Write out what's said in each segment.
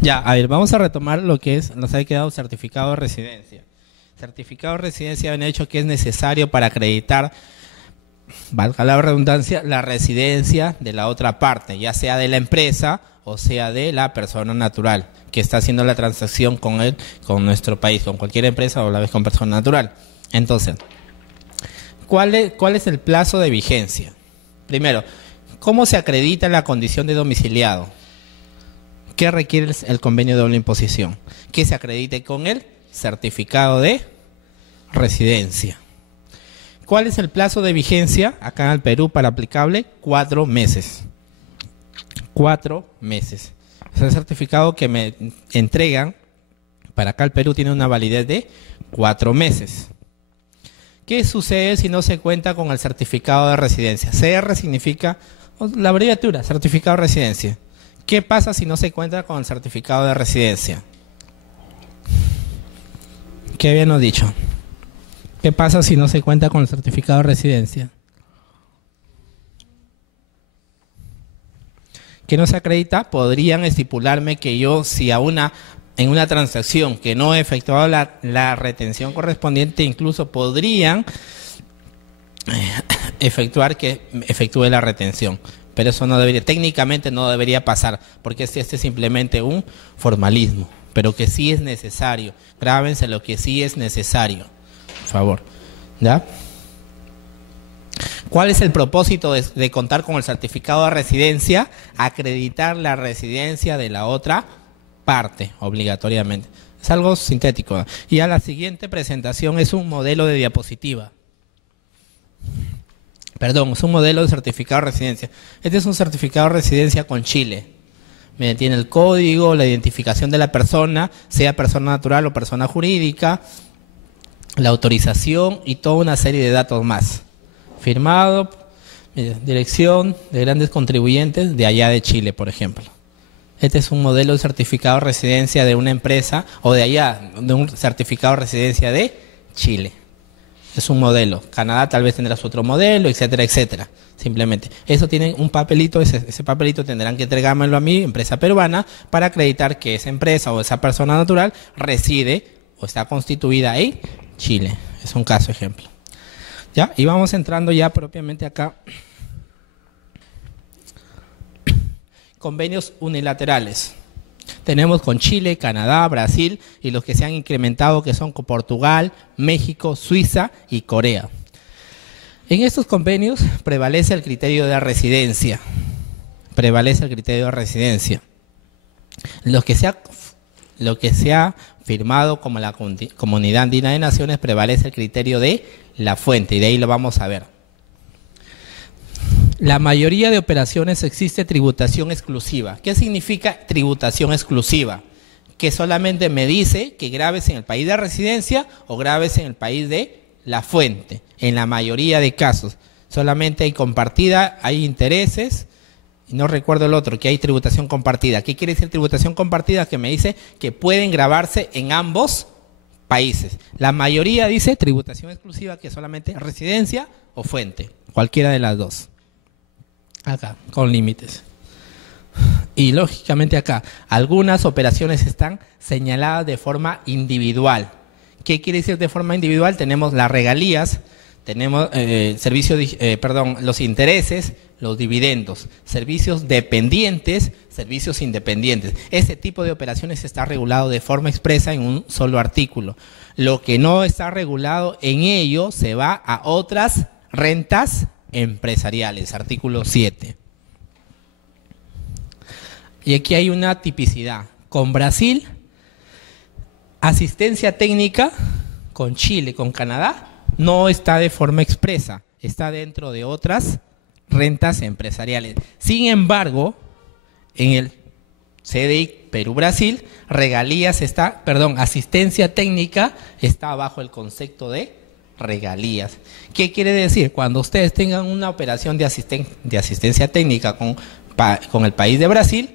Ya, a ver, vamos a retomar lo que nos ha quedado certificado de residencia. Certificado de residencia han hecho que es necesario para acreditar, valga la redundancia, la residencia de la otra parte, ya sea de la empresa o sea de la persona natural que está haciendo la transacción con nuestro país, con cualquier empresa o a la vez con persona natural. Entonces, ¿cuál es el plazo de vigencia? Primero, ¿cómo se acredita la condición de domiciliado? ¿Qué requiere el convenio de doble imposición? Que se acredite con el certificado de residencia. ¿Cuál es el plazo de vigencia acá en el Perú para aplicable? 4 meses. 4 meses. Es el certificado que me entregan para acá el Perú tiene una validez de 4 meses. ¿Qué sucede si no se cuenta con el certificado de residencia? CR significa la abreviatura, certificado de residencia. ¿Qué pasa si no se cuenta con el certificado de residencia? ¿Qué habíamos dicho? ¿Qué pasa si no se cuenta con el certificado de residencia? ¿Qué no se acredita? Podrían estipularme que yo, si en una transacción que no he efectuado la retención correspondiente, incluso podrían efectuar que efectúe la retención. Pero eso no debería, técnicamente no debería pasar, porque este es simplemente un formalismo, pero que sí es necesario. Grábense lo que sí es necesario, por favor. ¿Ya? ¿Cuál es el propósito de contar con el certificado de residencia? Acreditar la residencia de la otra parte, obligatoriamente. Es algo sintético. Y a la siguiente presentación es un modelo de diapositiva. Perdón, es un modelo de certificado de residencia. Este es un certificado de residencia con Chile. Tiene el código, la identificación de la persona, sea persona natural o persona jurídica, la autorización y toda una serie de datos más. Firmado, dirección de grandes contribuyentes de allá de Chile, por ejemplo. Este es un modelo de certificado de residencia de una empresa o de allá, de un certificado de residencia de Chile. Es un modelo. Canadá tal vez tendrá su otro modelo, etcétera, etcétera. Simplemente. Eso tienen un papelito, ese papelito tendrán que entregármelo a mi empresa peruana para acreditar que esa empresa o esa persona natural reside o está constituida en Chile. Es un caso ejemplo. ¿Ya? Y vamos entrando ya propiamente acá. Convenios unilaterales. Tenemos con Chile, Canadá, Brasil y los que se han incrementado que son con Portugal, México, Suiza y Corea. En estos convenios prevalece el criterio de residencia. Prevalece el criterio de residencia. Lo que se ha firmado como la Comunidad Andina de Naciones prevalece el criterio de la fuente y de ahí lo vamos a ver. La mayoría de operaciones existe tributación exclusiva. ¿Qué significa tributación exclusiva? Que solamente me dice que grabes en el país de residencia o grabes en el país de la fuente. En la mayoría de casos. Solamente hay compartida, hay intereses, y no recuerdo el otro, que hay tributación compartida. ¿Qué quiere decir tributación compartida? Que me dice que pueden grabarse en ambos países. La mayoría dice tributación exclusiva, que solamente residencia o fuente. Cualquiera de las dos. Acá, con límites. Y lógicamente acá, algunas operaciones están señaladas de forma individual. ¿Qué quiere decir de forma individual? Tenemos las regalías, tenemos los intereses, los dividendos, servicios dependientes, servicios independientes. Ese tipo de operaciones está regulado de forma expresa en un solo artículo. Lo que no está regulado en ello se va a otras rentas empresariales, artículo 7. Y aquí hay una tipicidad. Con Brasil, asistencia técnica, con Chile, con Canadá, no está de forma expresa, está dentro de otras rentas empresariales. Sin embargo, en el CDI Perú-Brasil, asistencia técnica está bajo el concepto de regalías. ¿Qué quiere decir? Cuando ustedes tengan una operación de asistencia técnica con el país de Brasil,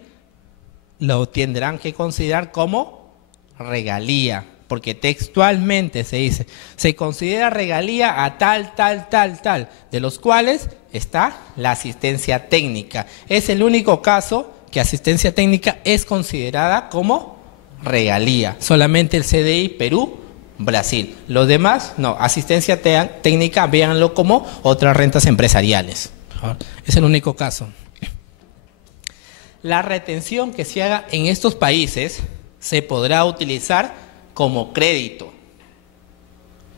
lo tendrán que considerar como regalía, porque textualmente se dice, se considera regalía a tal, de los cuales está la asistencia técnica. Es el único caso que asistencia técnica es considerada como regalía. Solamente el CDI, Perú, Brasil. Los demás, no. Asistencia técnica, véanlo como otras rentas empresariales. Es el único caso. La retención que se haga en estos países se podrá utilizar como crédito,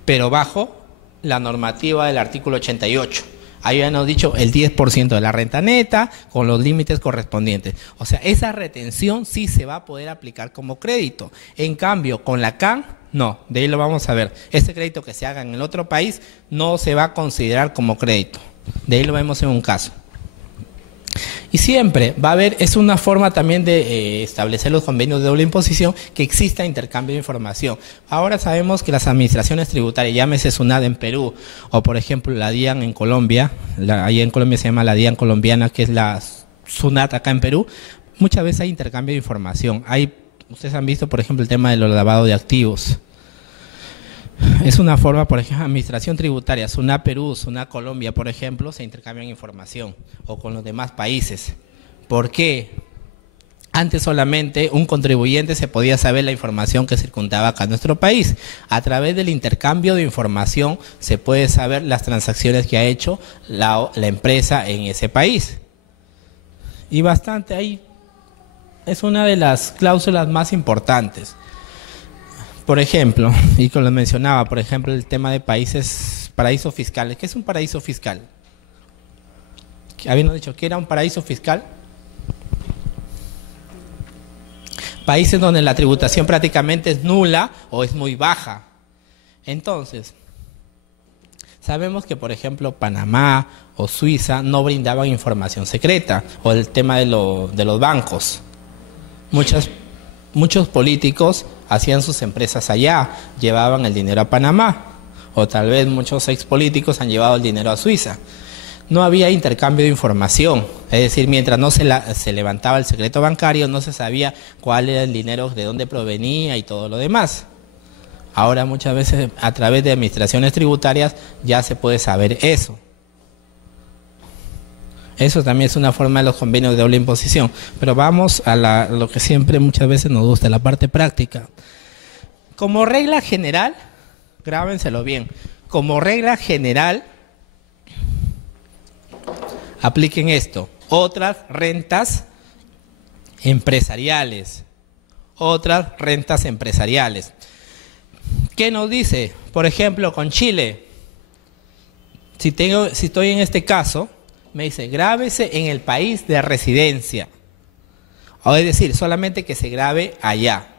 pero bajo la normativa del artículo 88. Ahí habíamos dicho el 10% de la renta neta con los límites correspondientes. O sea, esa retención sí se va a poder aplicar como crédito. En cambio, con la CAN, no. De ahí lo vamos a ver. Este crédito que se haga en el otro país no se va a considerar como crédito. De ahí lo vemos en un caso. Y siempre va a haber, es una forma también de establecer los convenios de doble imposición, que exista intercambio de información. Ahora sabemos que las administraciones tributarias, llámese SUNAT en Perú, o por ejemplo la DIAN en Colombia, ahí en Colombia se llama la DIAN colombiana, que es la SUNAT acá en Perú, muchas veces hay intercambio de información. Ustedes han visto, por ejemplo, el tema de los lavados de activos. Es una forma, por ejemplo, administración tributaria, SUNAT Perú, SUNAT Colombia, por ejemplo, se intercambian información, o con los demás países. ¿Por qué? Antes solamente un contribuyente se podía saber la información que circundaba acá en nuestro país. A través del intercambio de información se puede saber las transacciones que ha hecho la empresa en ese país. Y bastante ahí, es una de las cláusulas más importantes. Por ejemplo, y como lo mencionaba, por ejemplo, el tema de paraísos fiscales. ¿Qué es un paraíso fiscal? Habíamos dicho que era un paraíso fiscal. Países donde la tributación prácticamente es nula o es muy baja. Entonces, sabemos que, por ejemplo, Panamá o Suiza no brindaban información secreta, o el tema de los bancos. Muchos políticos hacían sus empresas allá, llevaban el dinero a Panamá, o tal vez muchos expolíticos han llevado el dinero a Suiza. No había intercambio de información, es decir, mientras no se levantaba el secreto bancario, no se sabía cuál era el dinero, de dónde provenía y todo lo demás. Ahora muchas veces a través de administraciones tributarias ya se puede saber eso. Eso también es una forma de los convenios de doble imposición. Pero vamos a lo que siempre muchas veces nos gusta, la parte práctica. Como regla general, grábenselo bien, como regla general, apliquen esto: otras rentas empresariales. Otras rentas empresariales. ¿Qué nos dice? Por ejemplo, con Chile, si estoy en este caso, me dice, grábese en el país de residencia. O es decir, solamente que se grabe allá.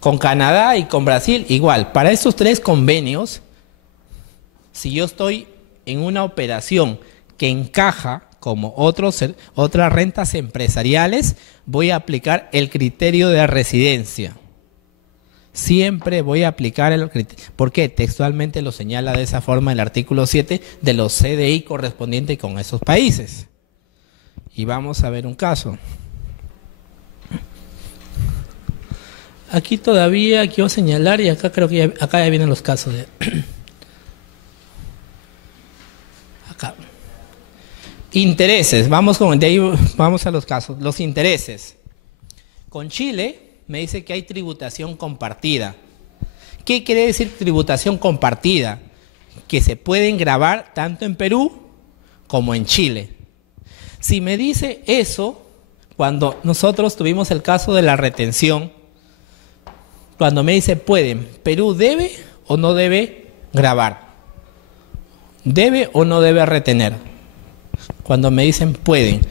Con Canadá y con Brasil, igual. Para estos tres convenios, si yo estoy en una operación que encaja como otras rentas empresariales, voy a aplicar el criterio de residencia. Siempre voy a aplicar el criterio. ¿Por qué? Textualmente lo señala de esa forma el artículo 7 de los CDI correspondientes con esos países. Y vamos a ver un caso. Aquí todavía quiero señalar, y acá creo que acá ya vienen los casos de... Acá. Intereses, de ahí vamos a los casos. Los intereses. Con Chile me dice que hay tributación compartida. ¿Qué quiere decir tributación compartida? Que se pueden gravar tanto en Perú como en Chile. Si me dice eso, cuando nosotros tuvimos el caso de la retención, cuando me dice pueden, ¿Perú debe o no debe gravar? ¿Debe o no debe retener? Cuando me dicen pueden.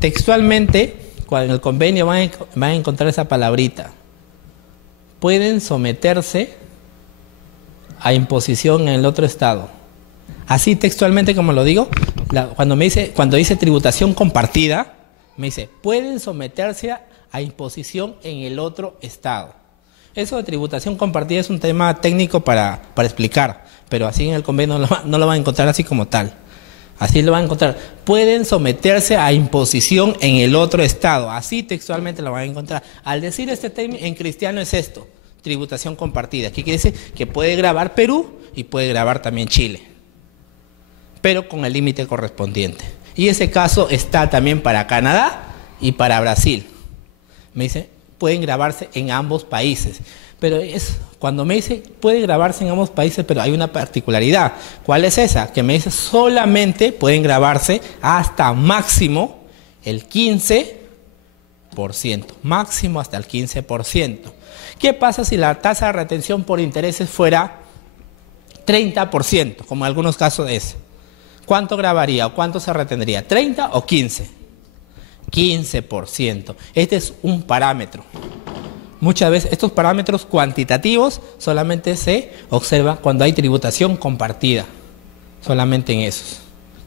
Textualmente, cuando en el convenio van a encontrar esa palabrita. Pueden someterse a imposición en el otro estado. Así textualmente como lo digo, cuando dice tributación compartida, me dice, pueden someterse a imposición en el otro estado. Eso de tributación compartida es un tema técnico para explicar, pero así en el convenio no lo van a encontrar así como tal. Así lo van a encontrar. Pueden someterse a imposición en el otro estado. Así textualmente lo van a encontrar. Al decir este término, en cristiano es esto, tributación compartida. ¿Qué quiere decir? Que puede grabar Perú y puede grabar también Chile, pero con el límite correspondiente. Y ese caso está también para Canadá y para Brasil. Me dice, pueden grabarse en ambos países. Pero cuando me dice, puede grabarse en ambos países, pero hay una particularidad. ¿Cuál es esa? Que me dice, solamente pueden grabarse hasta máximo el 15%. Máximo hasta el 15%. ¿Qué pasa si la tasa de retención por intereses fuera 30%, como en algunos casos es? ¿Cuánto grabaría o cuánto se retendría? ¿30 o 15? 15%. Este es un parámetro. Muchas veces estos parámetros cuantitativos solamente se observan cuando hay tributación compartida. Solamente en esos.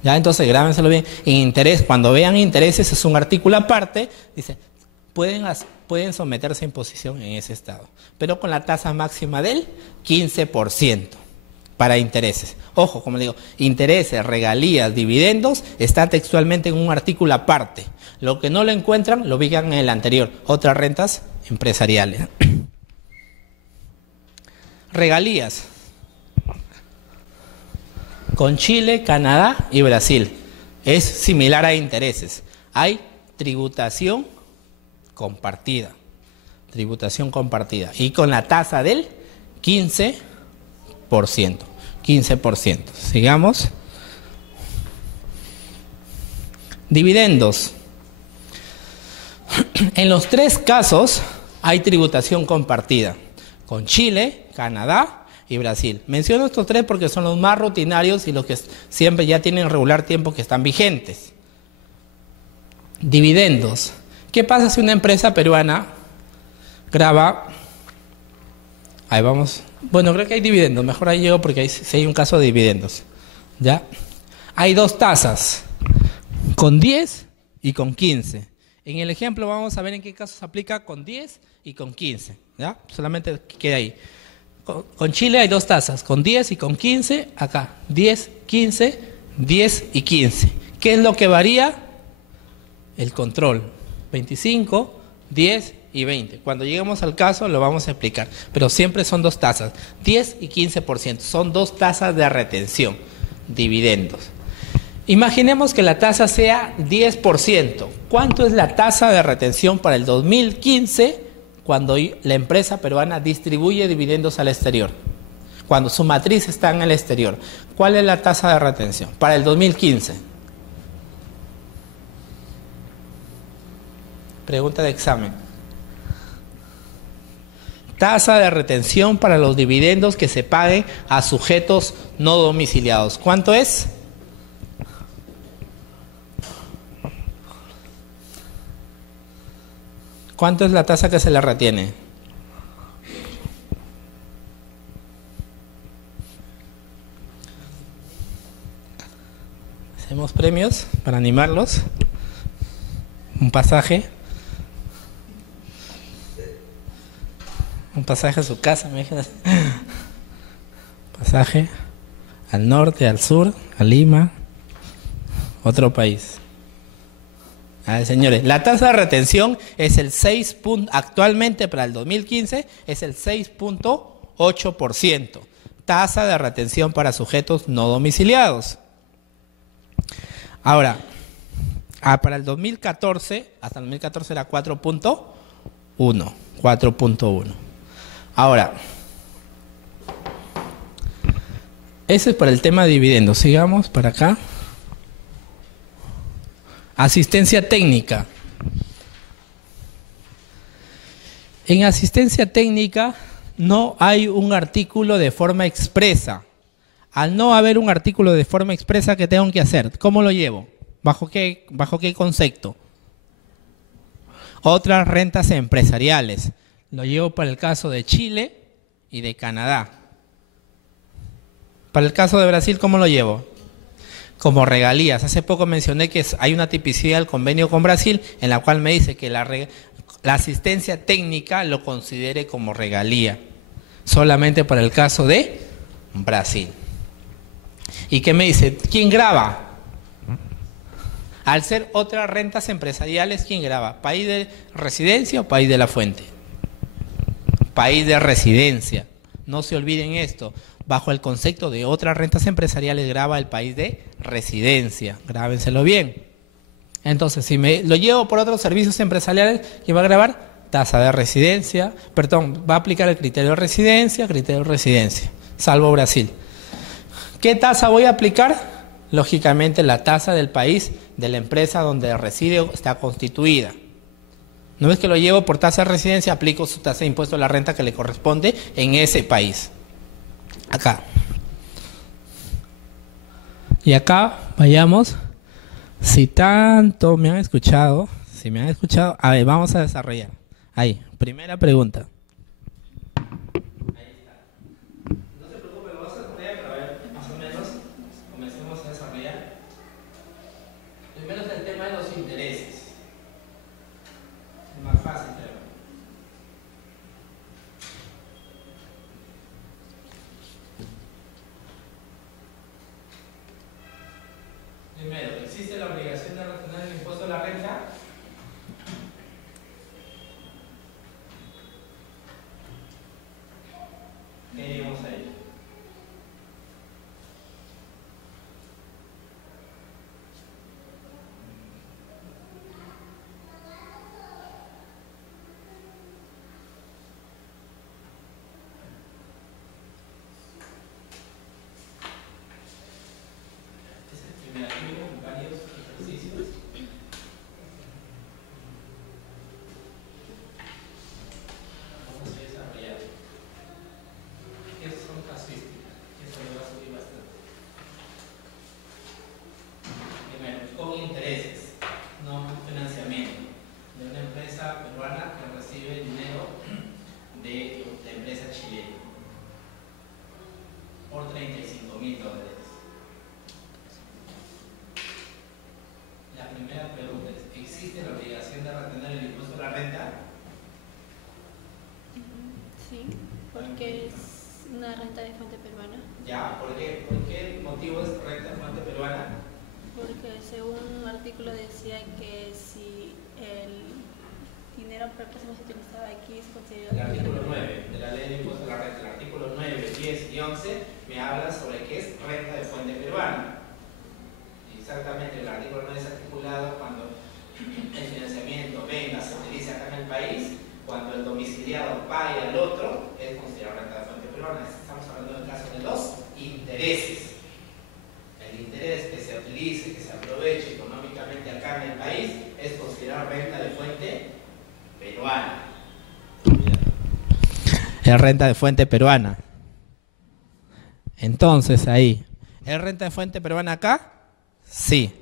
¿Ya? Entonces grábenselo bien. En interés, cuando vean intereses, es un artículo aparte. Dice, pueden someterse a imposición en ese estado. Pero con la tasa máxima del 15%. Para intereses. Ojo, como digo, intereses, regalías, dividendos, está textualmente en un artículo aparte. Lo que no lo encuentran, lo ubican en el anterior. Otras rentas empresariales. Regalías. Con Chile, Canadá y Brasil. Es similar a intereses. Hay tributación compartida. Tributación compartida. Y con la tasa del 15%. 15%. Sigamos. Dividendos. En los tres casos hay tributación compartida. Con Chile, Canadá y Brasil. Menciono estos tres porque son los más rutinarios y los que siempre ya tienen regular tiempo que están vigentes. Dividendos. ¿Qué pasa si una empresa peruana graba? Ahí vamos. Bueno, creo que hay dividendos. Mejor ahí llego porque si hay un caso de dividendos. ¿Ya? Hay dos tasas. Con 10 y con 15. En el ejemplo vamos a ver en qué casos se aplica con 10 y con 15. ¿Ya? Solamente queda ahí. Con Chile hay dos tasas. Con 10 y con 15. Acá. 10, 15, 10 y 15. ¿Qué es lo que varía? El control. 25, 10 y 20. Cuando lleguemos al caso lo vamos a explicar. Pero siempre son dos tasas. 10 y 15%. Son dos tasas de retención. Dividendos. Imaginemos que la tasa sea 10%. ¿Cuánto es la tasa de retención para el 2015 cuando la empresa peruana distribuye dividendos al exterior? Cuando su matriz está en el exterior. ¿Cuál es la tasa de retención para el 2015? Pregunta de examen. Tasa de retención para los dividendos que se paguen a sujetos no domiciliados. ¿Cuánto es? ¿Cuánto es la tasa que se le retiene? Hacemos premios para animarlos. Un pasaje. Un pasaje a su casa, me dijeron. Pasaje al norte, al sur, a Lima, otro país. A ver, señores, la tasa de retención es el 6. Actualmente para el 2015 es el 6.8%. Tasa de retención para sujetos no domiciliados. Ahora, para el 2014, hasta el 2014 era 4.1. 4.1. Ahora, ese es para el tema de dividendos. Sigamos para acá. Asistencia técnica. En asistencia técnica no hay un artículo de forma expresa. Al no haber un artículo de forma expresa, ¿qué tengo que hacer? ¿Cómo lo llevo? ¿Bajo qué concepto? Otras rentas empresariales. Lo llevo para el caso de Chile y de Canadá. Para el caso de Brasil, ¿cómo lo llevo? Como regalías. Hace poco mencioné que hay una tipicidad del convenio con Brasil en la cual me dice que la asistencia técnica lo considere como regalía. Solamente para el caso de Brasil. ¿Y qué me dice? ¿Quién graba? Al ser otras rentas empresariales, ¿quién graba? ¿País de residencia o país de la fuente? País de residencia. No se olviden esto, bajo el concepto de otras rentas empresariales grava el país de residencia. Grábenselo bien. Entonces, si me lo llevo por otros servicios empresariales, ¿qué va a grabar? Tasa de residencia, perdón, va a aplicar el criterio de residencia, salvo Brasil. ¿Qué tasa voy a aplicar? Lógicamente la tasa del país, de la empresa donde reside o está constituida. No es que lo llevo por tasa de residencia, aplico su tasa de impuesto a la renta que le corresponde en ese país. Acá. Y acá, vayamos. Si tanto me han escuchado, a ver, vamos a desarrollar. Ahí, primera pregunta. Ahí está. No se preocupe, lo vamos a desarrollar, pero a ver, más o menos, comencemos a desarrollar. Primero es el tema de los intereses. Es más fácil, creo. Primero, ¿existe la obligación de retener el impuesto a la renta? ¿Qué diríamos ahí? Este es el primer artículo con varios ejercicios. Vamos a desarrollar. ¿Qué son casuísticas? Eso lo va a subir bastante. Primero, con intereses, no financiamiento, de una empresa peruana que recibe dinero de la empresa chilena por $35.000. La primera pregunta es, ¿existe la obligación de retener el impuesto a la renta? Sí, porque es una renta de fuente peruana. Ya, ¿por qué? ¿Por qué motivo es renta de fuente peruana? Porque según un artículo decía que si el dinero per persona se utilizaba aquí se El considera... artículo 9 de la ley de impuesto a la renta, el artículo 9, 10 y 11 me habla sobre qué es renta de fuente peruana. Exactamente, el artículo 9 es articulado cuando el financiamiento venga, se utilice acá en el país, cuando el domiciliado pague al otro, es considerado renta de fuente peruana. Estamos hablando del caso de los intereses. El interés que se utilice, que se aproveche económicamente acá en el país, es considerado renta de fuente peruana. Es renta de fuente peruana. Entonces ahí, ¿es renta de fuente peruana acá? Sí.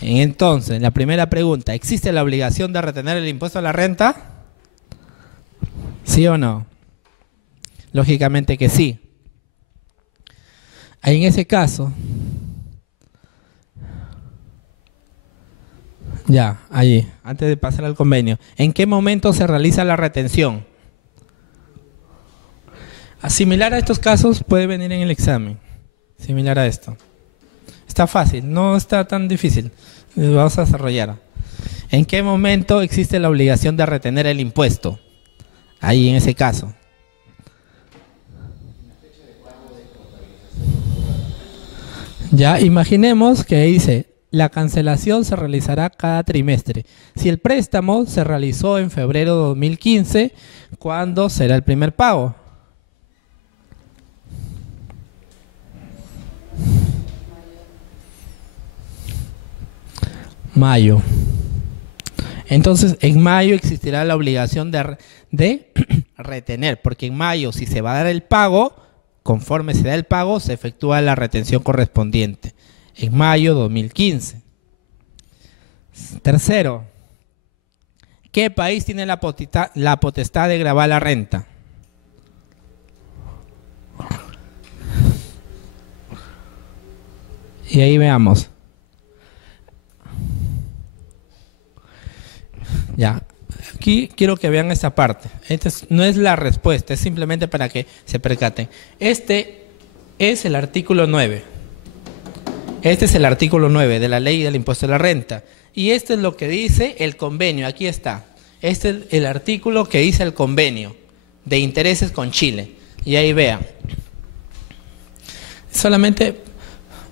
Entonces, la primera pregunta, ¿existe la obligación de retener el impuesto a la renta? ¿Sí o no? Lógicamente que sí. En ese caso, ya, allí, antes de pasar al convenio, ¿en qué momento se realiza la retención? Similar a estos casos puede venir en el examen, similar a esto. Está fácil, no está tan difícil. Vamos a desarrollar. ¿En qué momento existe la obligación de retener el impuesto? Ahí en ese caso. Ya, imaginemos que dice, la cancelación se realizará cada trimestre. Si el préstamo se realizó en febrero de 2015, ¿cuándo será el primer pago? Mayo. Entonces, en mayo existirá la obligación de retener, porque en mayo, si se va a dar el pago, conforme se da el pago, se efectúa la retención correspondiente. En mayo 2015. Tercero, ¿qué país tiene la potestad de gravar la renta? Y ahí veamos. Ya, aquí quiero que vean esta parte. No es la respuesta, es simplemente para que se percaten. Este es el artículo 9. Este es el artículo 9 de la ley del impuesto a la renta. Y este es lo que dice el convenio, aquí está. Este es el artículo que dice el convenio de intereses con Chile. Y ahí vean. Solamente,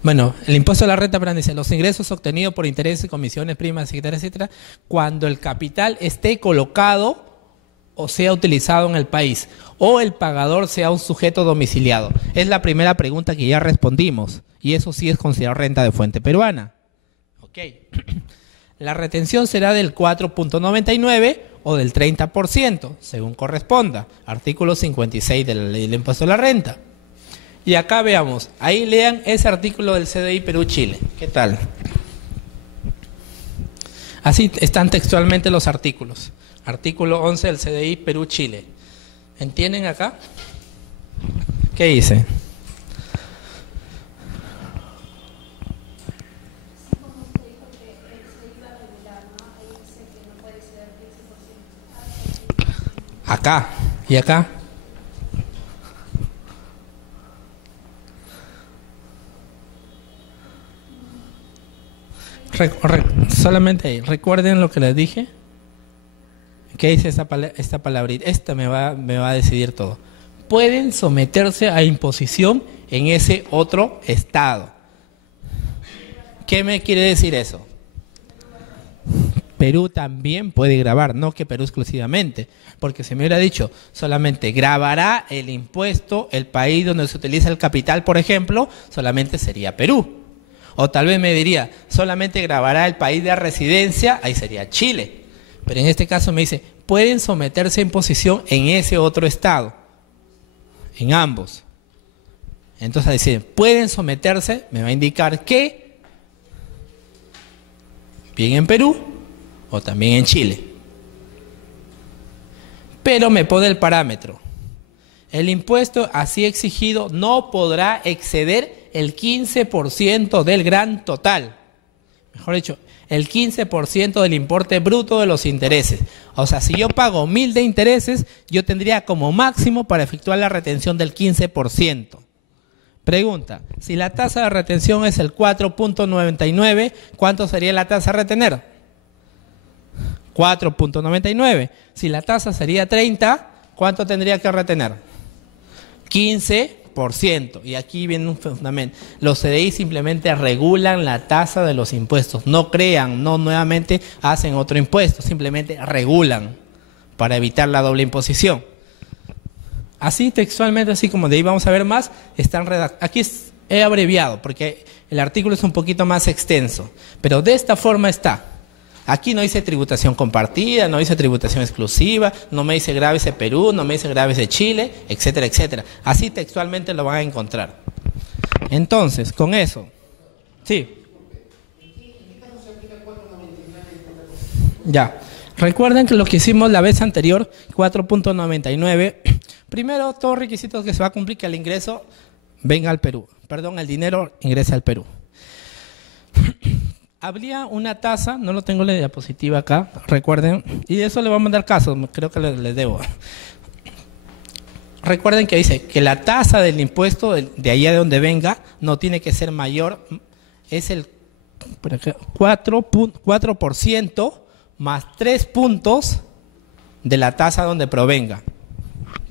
bueno, el impuesto a la renta, pero dice, los ingresos obtenidos por intereses, comisiones, primas, etcétera, etcétera, cuando el capital esté colocado o sea utilizado en el país, o el pagador sea un sujeto domiciliado. Es la primera pregunta que ya respondimos, y eso sí es considerado renta de fuente peruana. Ok. La retención será del 4.99 o del 30%, según corresponda. Artículo 56 de la ley del impuesto a la renta. Y acá veamos, ahí lean ese artículo del CDI Perú-Chile. ¿Qué tal? Así están textualmente los artículos. Artículo 11 del CDI Perú-Chile. ¿Entienden acá? ¿Qué dice? Acá y acá. Solamente ahí. Recuerden lo que les dije. ¿Qué dice esta palabrita? Esta me va a decidir todo. Pueden someterse a imposición en ese otro estado. ¿Qué me quiere decir eso? Perú también puede grabar, no que Perú exclusivamente, porque si me hubiera dicho solamente grabará el impuesto el país donde se utiliza el capital, por ejemplo, solamente sería Perú. O tal vez me diría solamente grabará el país de residencia, ahí sería Chile. Pero en este caso me dice, pueden someterse a imposición en ese otro estado, en ambos. Entonces al decir, pueden someterse, me va a indicar que bien en Perú o también en Chile. Pero me pone el parámetro. El impuesto así exigido no podrá exceder el 15% del gran total. Mejor dicho, el 15% del importe bruto de los intereses. O sea, si yo pago 1.000 de intereses, yo tendría como máximo para efectuar la retención del 15%. Pregunta, si la tasa de retención es el 4.99, ¿cuánto sería la tasa a retener? 4.99. Si la tasa sería 30, ¿cuánto tendría que retener? 15%. Y aquí viene un fundamento. Los CDI simplemente regulan la tasa de los impuestos. No crean, no nuevamente hacen otro impuesto, simplemente regulan para evitar la doble imposición. Así textualmente, así como de ahí vamos a ver más, están redactados. Aquí he abreviado porque el artículo es un poquito más extenso, pero de esta forma está. Aquí no dice tributación compartida, no dice tributación exclusiva, no me dice grábese Perú, no me dice grábese Chile, etcétera, etcétera. Así textualmente lo van a encontrar. Entonces, con eso, sí. Ya. Recuerden que lo que hicimos la vez anterior, 4.99, primero, todos los requisitos que se va a cumplir que el ingreso venga al Perú. Perdón, el dinero ingrese al Perú. Habría una tasa, no lo tengo en la diapositiva acá, recuerden, y de eso le voy a mandar caso, creo que les debo. Recuerden que dice que la tasa del impuesto de allá de donde venga no tiene que ser mayor, es el 4% más 3 puntos de la tasa donde provenga,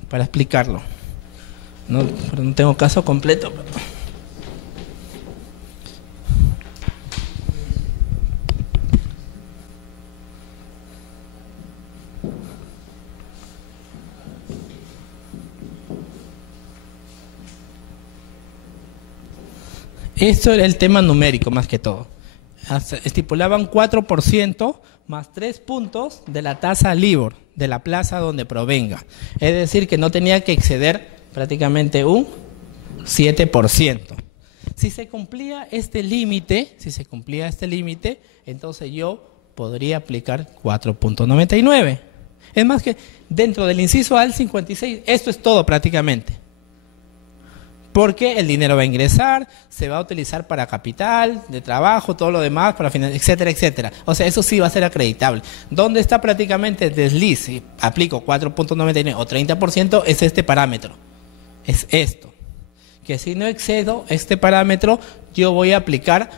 para explicarlo. No tengo caso completo. Esto era el tema numérico más que todo. Estipulaban 4% más 3 puntos de la tasa LIBOR, de la plaza donde provenga. Es decir, que no tenía que exceder prácticamente un 7%. Si se cumplía este límite, entonces yo podría aplicar 4.99. Es más que dentro del inciso A al 56, esto es todo prácticamente. Porque el dinero va a ingresar, se va a utilizar para capital, de trabajo, todo lo demás, para etcétera, etcétera. O sea, eso sí va a ser acreditable. ¿Dónde está prácticamente el desliz? Si aplico 4.99 o 30%, es este parámetro. Es esto. Que si no excedo este parámetro, yo voy a aplicar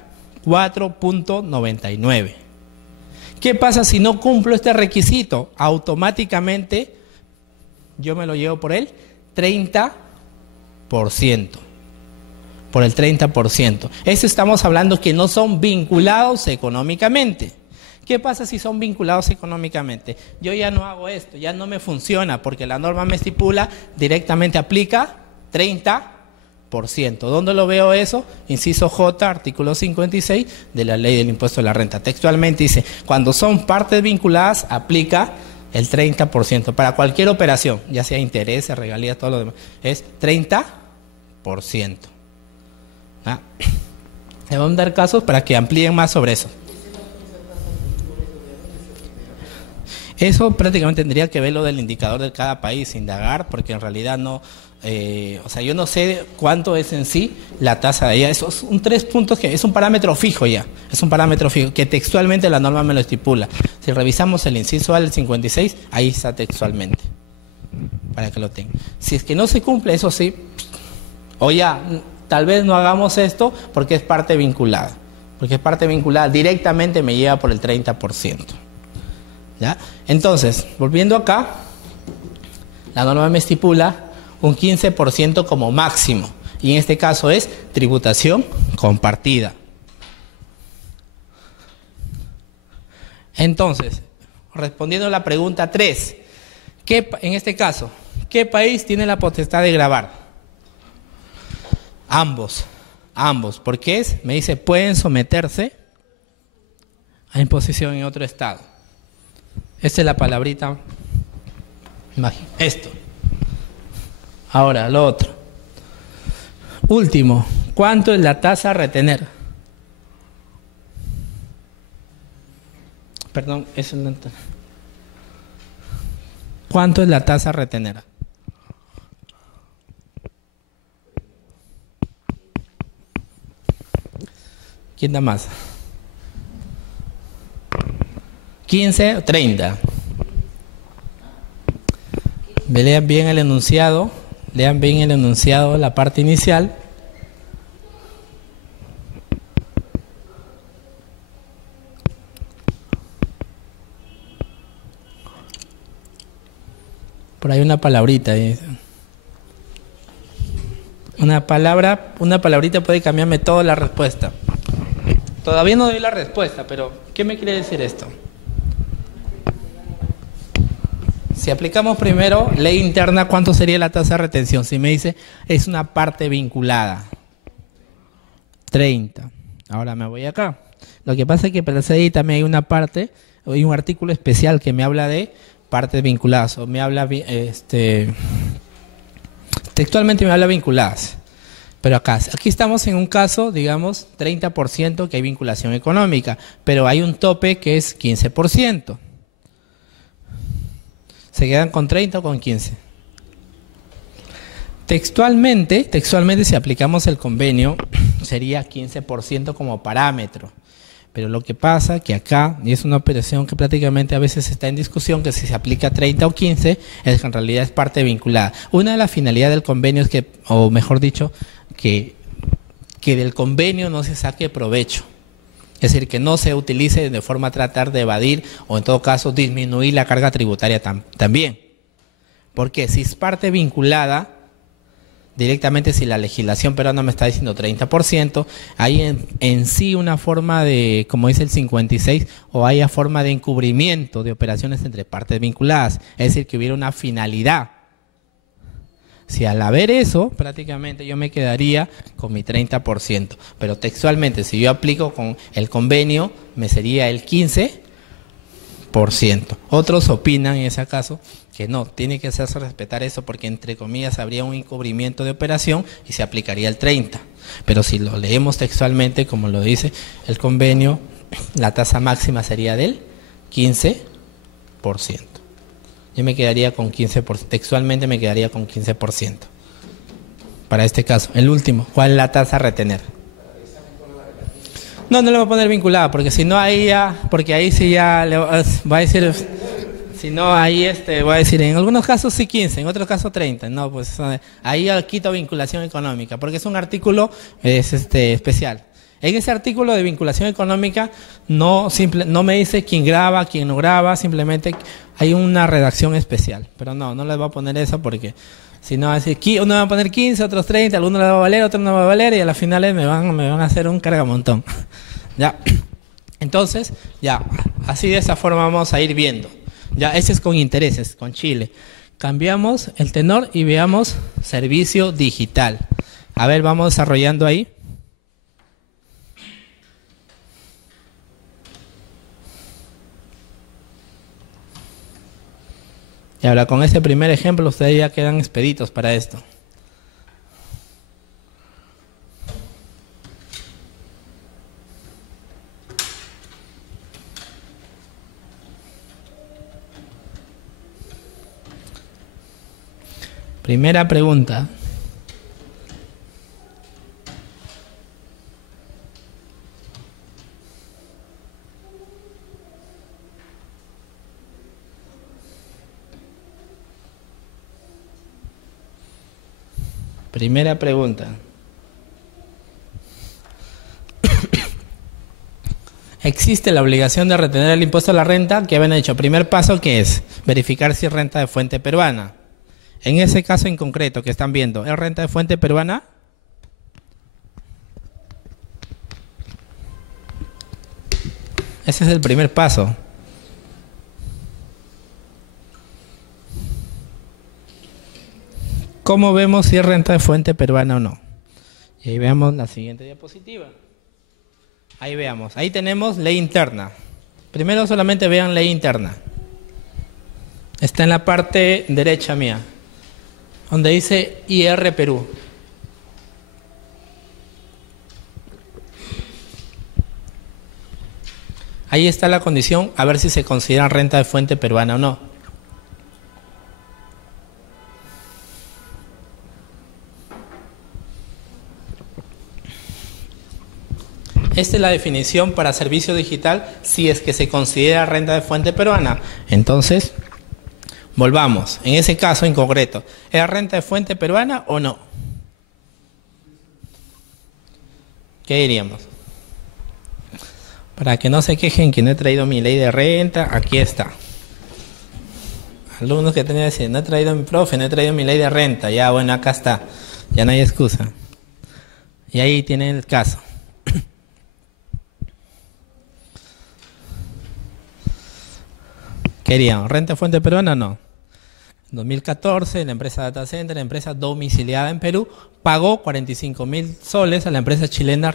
4.99. ¿Qué pasa si no cumplo este requisito? Automáticamente yo me lo llevo por el 30%. por el 30%. Eso estamos hablando que no son vinculados económicamente. ¿Qué pasa si son vinculados económicamente? Yo ya no hago esto, ya no me funciona porque la norma me estipula, directamente aplica 30%. ¿Dónde lo veo eso? Inciso J, artículo 56 de la Ley del Impuesto a la Renta. Textualmente dice, cuando son partes vinculadas, aplica el 30%. Para cualquier operación, ya sea intereses, regalías, todo lo demás, es 30%. ¿Ah? Le vamos a dar casos para que amplíen más sobre eso. Eso prácticamente tendría que ver lo del indicador de cada país, indagar, porque en realidad no, o sea, yo no sé cuánto es en sí la tasa de ella. Eso es un 3 puntos que es un parámetro fijo ya, es un parámetro fijo que textualmente la norma me lo estipula. Si revisamos el inciso A del 56, ahí está textualmente, para que lo tengan. Si es que no se cumple, eso sí, o ya, tal vez no hagamos esto porque es parte vinculada, directamente me lleva por el 30%. ¿Ya? Entonces, volviendo acá, la norma me estipula un 15% como máximo, y en este caso es tributación compartida. Entonces, respondiendo a la pregunta 3, en este caso, ¿qué país tiene la potestad de gravar? Ambos, ¿por qué me dice pueden someterse a imposición en otro estado? Esta es la palabrita mágica. Esto. Ahora, lo otro. Último, ¿cuánto es la tasa a retener? Perdón, eso no. ¿Cuánto es la tasa a retener? ¿Quién da más? 15 o 30. Lean bien el enunciado, la parte inicial. Por ahí una palabrita. Una palabrita puede cambiarme toda la respuesta. Todavía no doy la respuesta, pero ¿qué me quiere decir esto? Si aplicamos primero ley interna, ¿cuánto sería la tasa de retención? Si me dice, es una parte vinculada. 30. Ahora me voy acá. Lo que pasa es que para la CDI también hay una parte, hay un artículo especial que me habla de partes vinculadas, o me habla, textualmente me habla vinculadas. Pero aquí estamos en un caso, digamos, 30% que hay vinculación económica, pero hay un tope que es 15%. ¿Se quedan con 30 o con 15? Textualmente, si aplicamos el convenio, sería 15% como parámetro. Pero lo que pasa que acá, y es una operación que prácticamente a veces está en discusión, que si se aplica 30 o 15, es que en realidad es parte vinculada. Una de las finalidades del convenio es que, o mejor dicho, que del convenio no se saque provecho. Es decir, que no se utilice de forma a tratar de evadir o en todo caso disminuir la carga tributaria también. Porque si es parte vinculada, directamente si la legislación peruana me está diciendo 30%, hay en sí una forma de, como dice el 56, o haya forma de encubrimiento de operaciones entre partes vinculadas. Es decir, que hubiera una finalidad. Si al haber eso, prácticamente yo me quedaría con mi 30%. Pero textualmente, si yo aplico con el convenio, me sería el 15%. Otros opinan en ese caso que no, tiene que hacerse respetar eso porque entre comillas habría un encubrimiento de operación y se aplicaría el 30%. Pero si lo leemos textualmente, como lo dice el convenio, la tasa máxima sería del 15%. Yo me quedaría con 15%, textualmente me quedaría con 15%. Para este caso, el último, ¿cuál es la tasa a retener? No le voy a poner vinculada, porque si no ahí ya, porque ahí sí ya le va a decir, si no ahí voy a decir, en algunos casos sí 15, en otros casos 30, no, pues ahí ya quito vinculación económica, porque es un artículo especial. En ese artículo de vinculación económica no me dice quién graba, quién no graba, simplemente hay una redacción especial. Pero no les voy a poner eso porque si no va a decir, uno va a poner 15, otros 30, alguno le va a valer, otro no va a valer y a las finales me van a hacer un cargamontón. Ya. Entonces, ya, así de esa forma vamos a ir viendo. Ya, ese es con intereses, con Chile. Cambiamos el tenor y veamos servicio digital. A ver, vamos desarrollando ahí. Y ahora con este primer ejemplo ustedes ya quedan expeditos para esto. Primera pregunta. Primera pregunta. ¿Existe la obligación de retener el impuesto a la renta? ¿Qué habían hecho? Primer paso, ¿qué es? Verificar si es renta de fuente peruana. En ese caso en concreto que están viendo, ¿es renta de fuente peruana? Ese es el primer paso. ¿Cómo vemos si es renta de fuente peruana o no? Y ahí veamos la siguiente diapositiva. Ahí veamos, ahí tenemos ley interna. Primero solamente vean ley interna. Está en la parte derecha mía, donde dice IR Perú. Ahí está la condición, a ver si se considera renta de fuente peruana o no. Esta es la definición para servicio digital si es que se considera renta de fuente peruana. Entonces, volvamos. En ese caso en concreto, ¿es renta de fuente peruana o no? ¿Qué diríamos? Para que no se quejen que no he traído mi ley de renta, aquí está. Alumnos que tenían que decir, no he traído mi profe, no he traído mi ley de renta. Ya, bueno, acá está. Ya no hay excusa. Y ahí tienen el caso. ¿Querían renta de fuente peruana o no? En 2014, la empresa Data Center, la empresa domiciliada en Perú, pagó 45.000 soles a la empresa chilena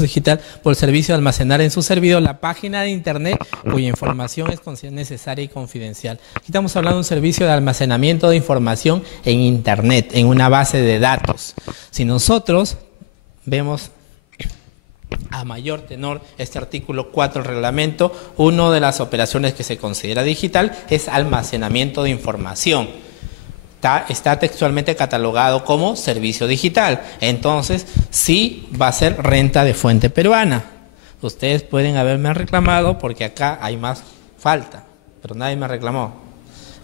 digital por el servicio de almacenar en su servidor la página de internet cuya información es necesaria y confidencial. Aquí estamos hablando de un servicio de almacenamiento de información en internet, en una base de datos. Si nosotros vemos a mayor tenor este artículo 4 del reglamento, una de las operaciones que se considera digital es almacenamiento de información. Está textualmente catalogado como servicio digital. Entonces, sí va a ser renta de fuente peruana. Ustedes pueden haberme reclamado porque acá hay más falta, pero nadie me reclamó.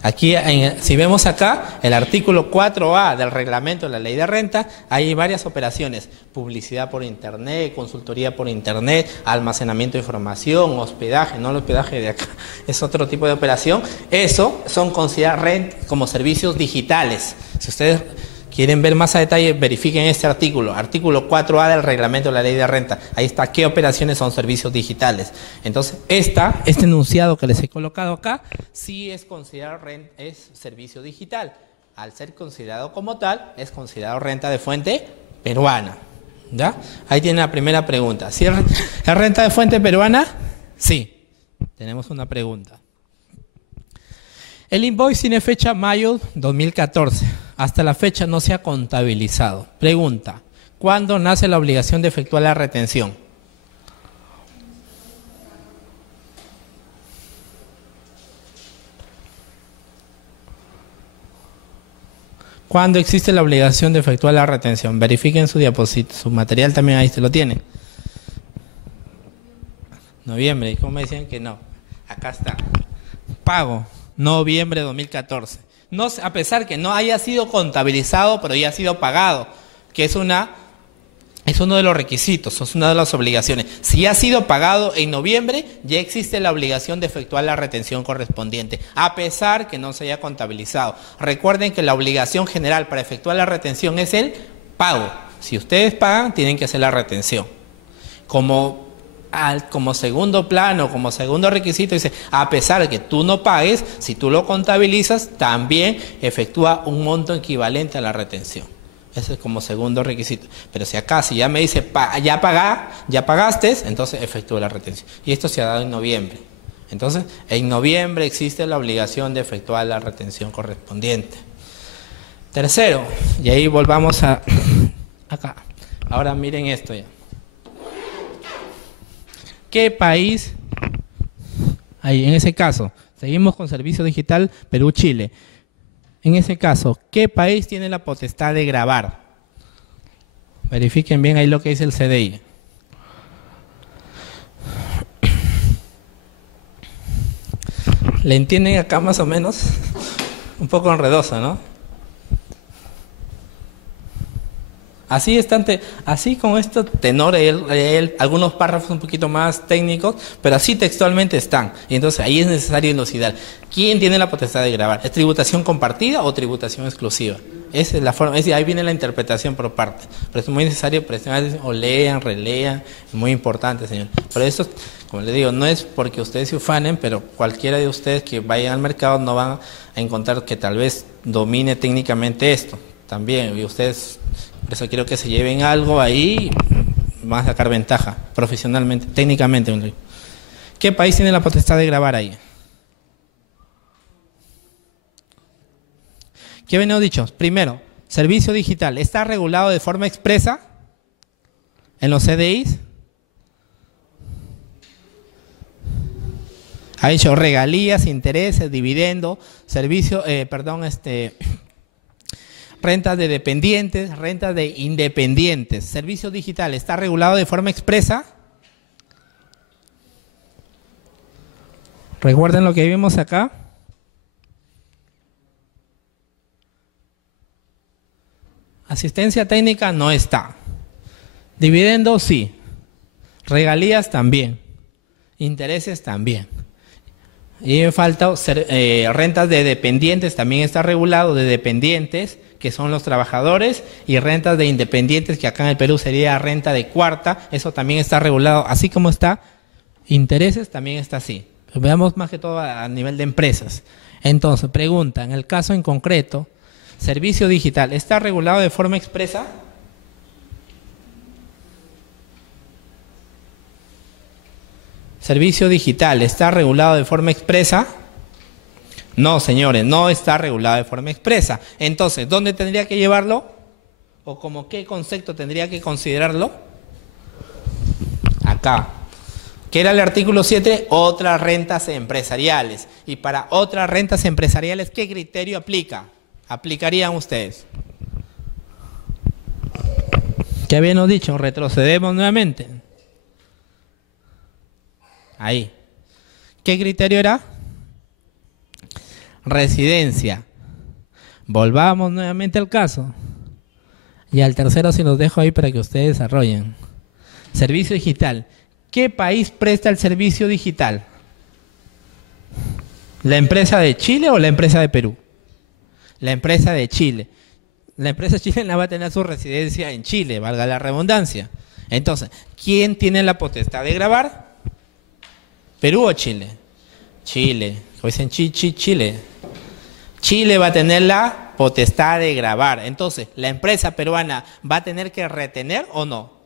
Aquí, si vemos acá, el artículo 4A del reglamento de la ley de renta, hay varias operaciones: publicidad por internet, consultoría por internet, almacenamiento de información, hospedaje, no el hospedaje de acá, es otro tipo de operación. Eso son considerados como servicios digitales. Si ustedes quieren ver más a detalle, verifiquen este artículo 4A del reglamento de la ley de renta. Ahí está qué operaciones son servicios digitales. Entonces, este enunciado que les he colocado acá, sí es considerado es servicio digital. Al ser considerado como tal, es considerado renta de fuente peruana. ¿Ya? Ahí tiene la primera pregunta. ¿Sí es renta de fuente peruana? Sí. Tenemos una pregunta. El invoice tiene fecha mayo 2014. Hasta la fecha no se ha contabilizado. Pregunta: ¿cuándo nace la obligación de efectuar la retención? ¿Cuándo existe la obligación de efectuar la retención? Verifiquen su diapositiva, su material también ahí se lo tiene. Noviembre. ¿Y cómo me decían que no? Acá está. Pago. Noviembre de 2014. No, a pesar que no haya sido contabilizado, pero ya ha sido pagado, que es una Es uno de los requisitos, es una de las obligaciones. Si ha sido pagado en noviembre, ya existe la obligación de efectuar la retención correspondiente, a pesar que no se haya contabilizado. Recuerden que la obligación general para efectuar la retención es el pago. Si ustedes pagan, tienen que hacer la retención. Como segundo plano, como segundo requisito, dice, a pesar de que tú no pagues, si tú lo contabilizas, también efectúa un monto equivalente a la retención. Ese es como segundo requisito. Pero si acá, si ya me dice, ya pagaste, entonces efectúa la retención. Y esto se ha dado en noviembre. Entonces, en noviembre existe la obligación de efectuar la retención correspondiente. Tercero, y ahí volvamos a acá. Ahora miren esto ya. ¿Qué país? Ahí, en ese caso, seguimos con Servicio Digital Perú-Chile. En ese caso, ¿qué país tiene la potestad de grabar? Verifiquen bien ahí lo que dice el CDI. ¿Le entienden acá más o menos? Un poco enredoso, ¿no? Así con estos tenores, algunos párrafos un poquito más técnicos, pero así textualmente están. Y entonces ahí es necesario elucidar. ¿Quién tiene la potestad de grabar? ¿Es tributación compartida o tributación exclusiva? Esa es la forma, ahí viene la interpretación por parte. Pero es muy necesario prestar atención, o lean, relean, es muy importante, señor. Por eso, como les digo, no es porque ustedes se ufanen, pero cualquiera de ustedes que vayan al mercado no van a encontrar que tal vez domine técnicamente esto. También, y ustedes, por eso quiero que se lleven algo ahí, van a sacar ventaja, profesionalmente, técnicamente. ¿Qué país tiene la potestad de grabar ahí? ¿Qué venimos dicho? Primero, servicio digital, ¿está regulado de forma expresa en los CDIs? Ha dicho regalías, intereses, dividendo, servicio, rentas de dependientes, rentas de independientes. Servicio digital, ¿está regulado de forma expresa? Recuerden lo que vimos acá. Asistencia técnica no está. Dividendos sí. Regalías también. Intereses también. Y me falta rentas de dependientes, también está regulado, de dependientes, que son los trabajadores, y rentas de independientes, que acá en el Perú sería renta de cuarta, eso también está regulado, así como está. Intereses también está así. Pero veamos más que todo a nivel de empresas. Entonces, pregunta, en el caso en concreto, servicio digital, ¿está regulado de forma expresa? Servicio digital, ¿está regulado de forma expresa? No, señores, no está regulado de forma expresa. Entonces, ¿dónde tendría que llevarlo? ¿O como qué concepto tendría que considerarlo? Acá. ¿Qué era el artículo 7? Otras rentas empresariales. Y para otras rentas empresariales, ¿qué criterio aplicarían ustedes? ¿Qué habíamos dicho? Retrocedemos nuevamente. Ahí. ¿Qué criterio era? Residencia. Volvamos nuevamente al caso. Y al tercero se los dejo ahí para que ustedes desarrollen. Servicio digital. ¿Qué país presta el servicio digital? ¿La empresa de Chile o la empresa de Perú? La empresa de Chile. La empresa chilena va a tener su residencia en Chile, valga la redundancia. Entonces, ¿quién tiene la potestad de grabar? ¿Perú o Chile? Chile. Como dicen Chile. Chile va a tener la potestad de grabar. Entonces, ¿la empresa peruana va a tener que retener o no?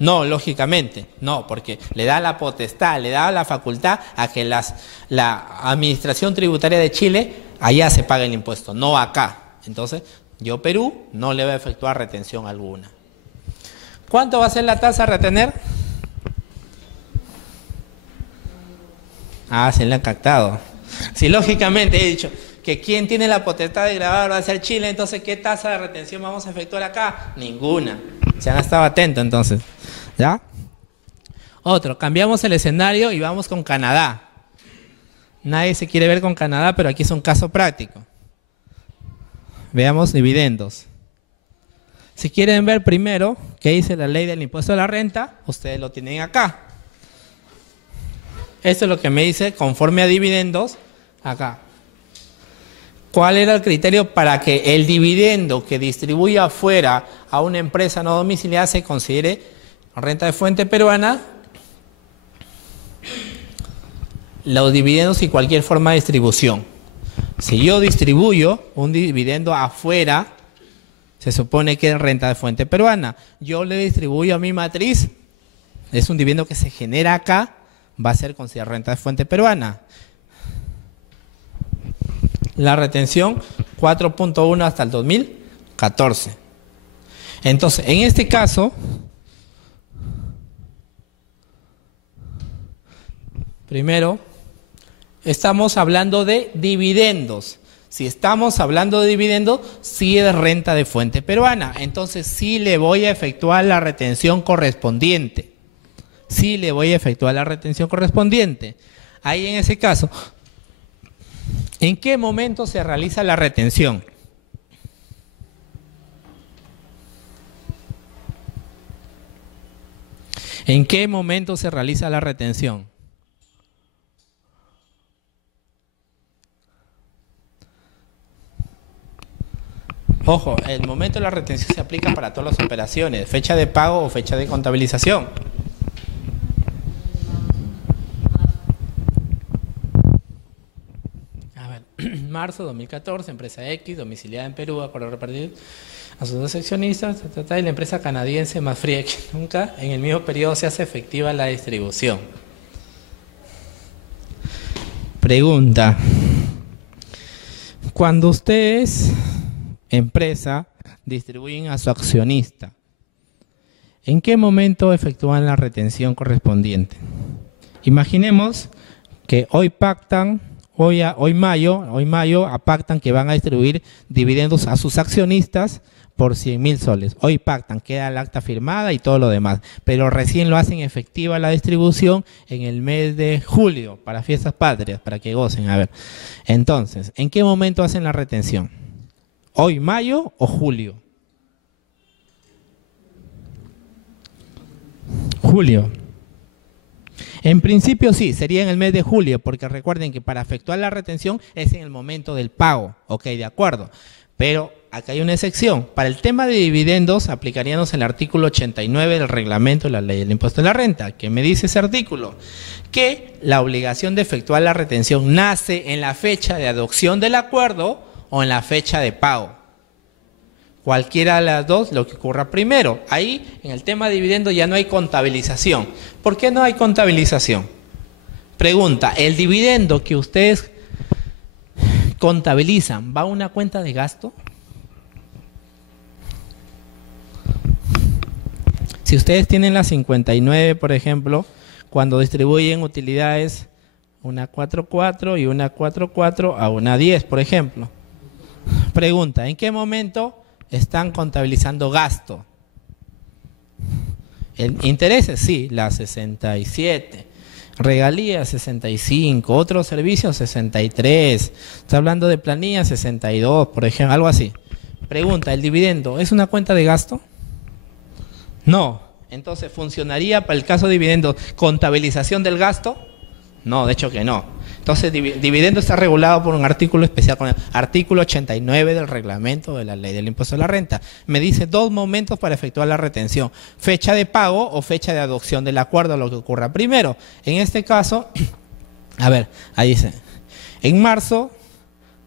No, lógicamente, no, porque le da la potestad, le da la facultad a que la administración tributaria de Chile allá se pague el impuesto, no acá. Entonces, yo Perú no le voy a efectuar retención alguna. ¿Cuánto va a ser la tasa a retener? Ah, se le han captado. Si lógicamente he dicho que quien tiene la potestad de grabar va a ser Chile, entonces ¿qué tasa de retención vamos a efectuar acá? Ninguna. Se han estado atentos entonces. ¿Ya? Otro, cambiamos el escenario y vamos con Canadá. Nadie se quiere ver con Canadá, pero aquí es un caso práctico. Veamos dividendos. Si quieren ver primero qué dice la ley del impuesto a la renta, ustedes lo tienen acá. Esto es lo que me dice conforme a dividendos acá. ¿Cuál era el criterio para que el dividendo que distribuya afuera a una empresa no domiciliada se considere renta de fuente peruana? Los dividendos y cualquier forma de distribución. Si yo distribuyo un dividendo afuera, se supone que es renta de fuente peruana. Yo le distribuyo a mi matriz, es un dividendo que se genera acá, va a ser considerada renta de fuente peruana. La retención 4.1 hasta el 2014. Entonces, en este caso, primero, estamos hablando de dividendos. Si estamos hablando de dividendos, sí es renta de fuente peruana. Entonces, sí le voy a efectuar la retención correspondiente. Sí le voy a efectuar la retención correspondiente. Ahí en ese caso, ¿en qué momento se realiza la retención? ¿En qué momento se realiza la retención? Ojo, el momento de la retención se aplica para todas las operaciones, fecha de pago o fecha de contabilización. A ver, marzo 2014, empresa X, domiciliada en Perú, acuerdo repartido a sus dos accionistas, y la empresa canadiense más fría que nunca, en el mismo periodo se hace efectiva la distribución. Pregunta: cuando ustedes, empresa, distribuyen a su accionista, ¿en qué momento efectúan la retención correspondiente? Imaginemos que hoy pactan, hoy mayo pactan que van a distribuir dividendos a sus accionistas por 100.000 soles. Hoy pactan, queda el acta firmada y todo lo demás, pero recién lo hacen efectiva la distribución en el mes de julio, para fiestas patrias, para que gocen. A ver, entonces, ¿en qué momento hacen la retención? ¿Hoy, mayo o julio? Julio. En principio sí, sería en el mes de julio, porque recuerden que para efectuar la retención es en el momento del pago. Ok, de acuerdo. Pero acá hay una excepción. Para el tema de dividendos aplicaríamos el artículo 89 del reglamento de la ley del impuesto de la renta. ¿Qué me dice ese artículo? Que la obligación de efectuar la retención nace en la fecha de adopción del acuerdo o en la fecha de pago. Cualquiera de las dos, lo que ocurra primero. Ahí, en el tema de dividendos ya no hay contabilización. ¿Por qué no hay contabilización? Pregunta: ¿el dividendo que ustedes contabilizan va a una cuenta de gasto? Si ustedes tienen la 59, por ejemplo, cuando distribuyen utilidades, una 4.4 y una 4.4 a una 10, por ejemplo. Pregunta: ¿en qué momento están contabilizando gasto? El intereses, sí, la 67. Regalías, 65. Otros servicios, 63. Está hablando de planilla, 62, por ejemplo, algo así. Pregunta: ¿el dividendo es una cuenta de gasto? No. Entonces, ¿funcionaría para el caso de dividendo contabilización del gasto? No, de hecho que no. Entonces, dividendo está regulado por un artículo especial, con el artículo 89 del reglamento de la ley del impuesto a la renta. Me dice dos momentos para efectuar la retención: fecha de pago o fecha de adopción del acuerdo, lo que ocurra primero. En este caso, a ver, ahí dice, en marzo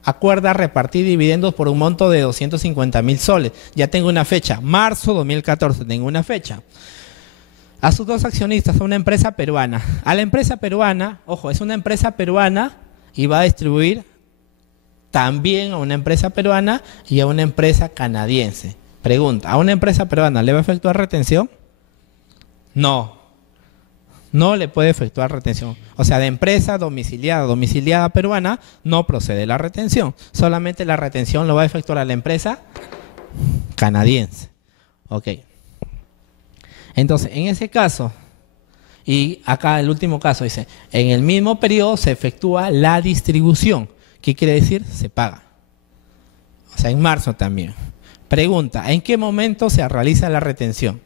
acuerda repartir dividendos por un monto de 250.000 soles. Ya tengo una fecha, marzo 2014, tengo una fecha. A sus dos accionistas, a una empresa peruana. A la empresa peruana, ojo, es una empresa peruana y va a distribuir también a una empresa peruana y a una empresa canadiense. Pregunta: ¿a una empresa peruana le va a efectuar retención? No. No le puede efectuar retención. O sea, de empresa domiciliada peruana, no procede la retención. Solamente la retención lo va a efectuar a la empresa canadiense. Ok. Entonces, en ese caso, y acá el último caso dice, en el mismo periodo se efectúa la distribución. ¿Qué quiere decir? Se paga. O sea, en marzo también. Pregunta, ¿en qué momento se realiza la retención?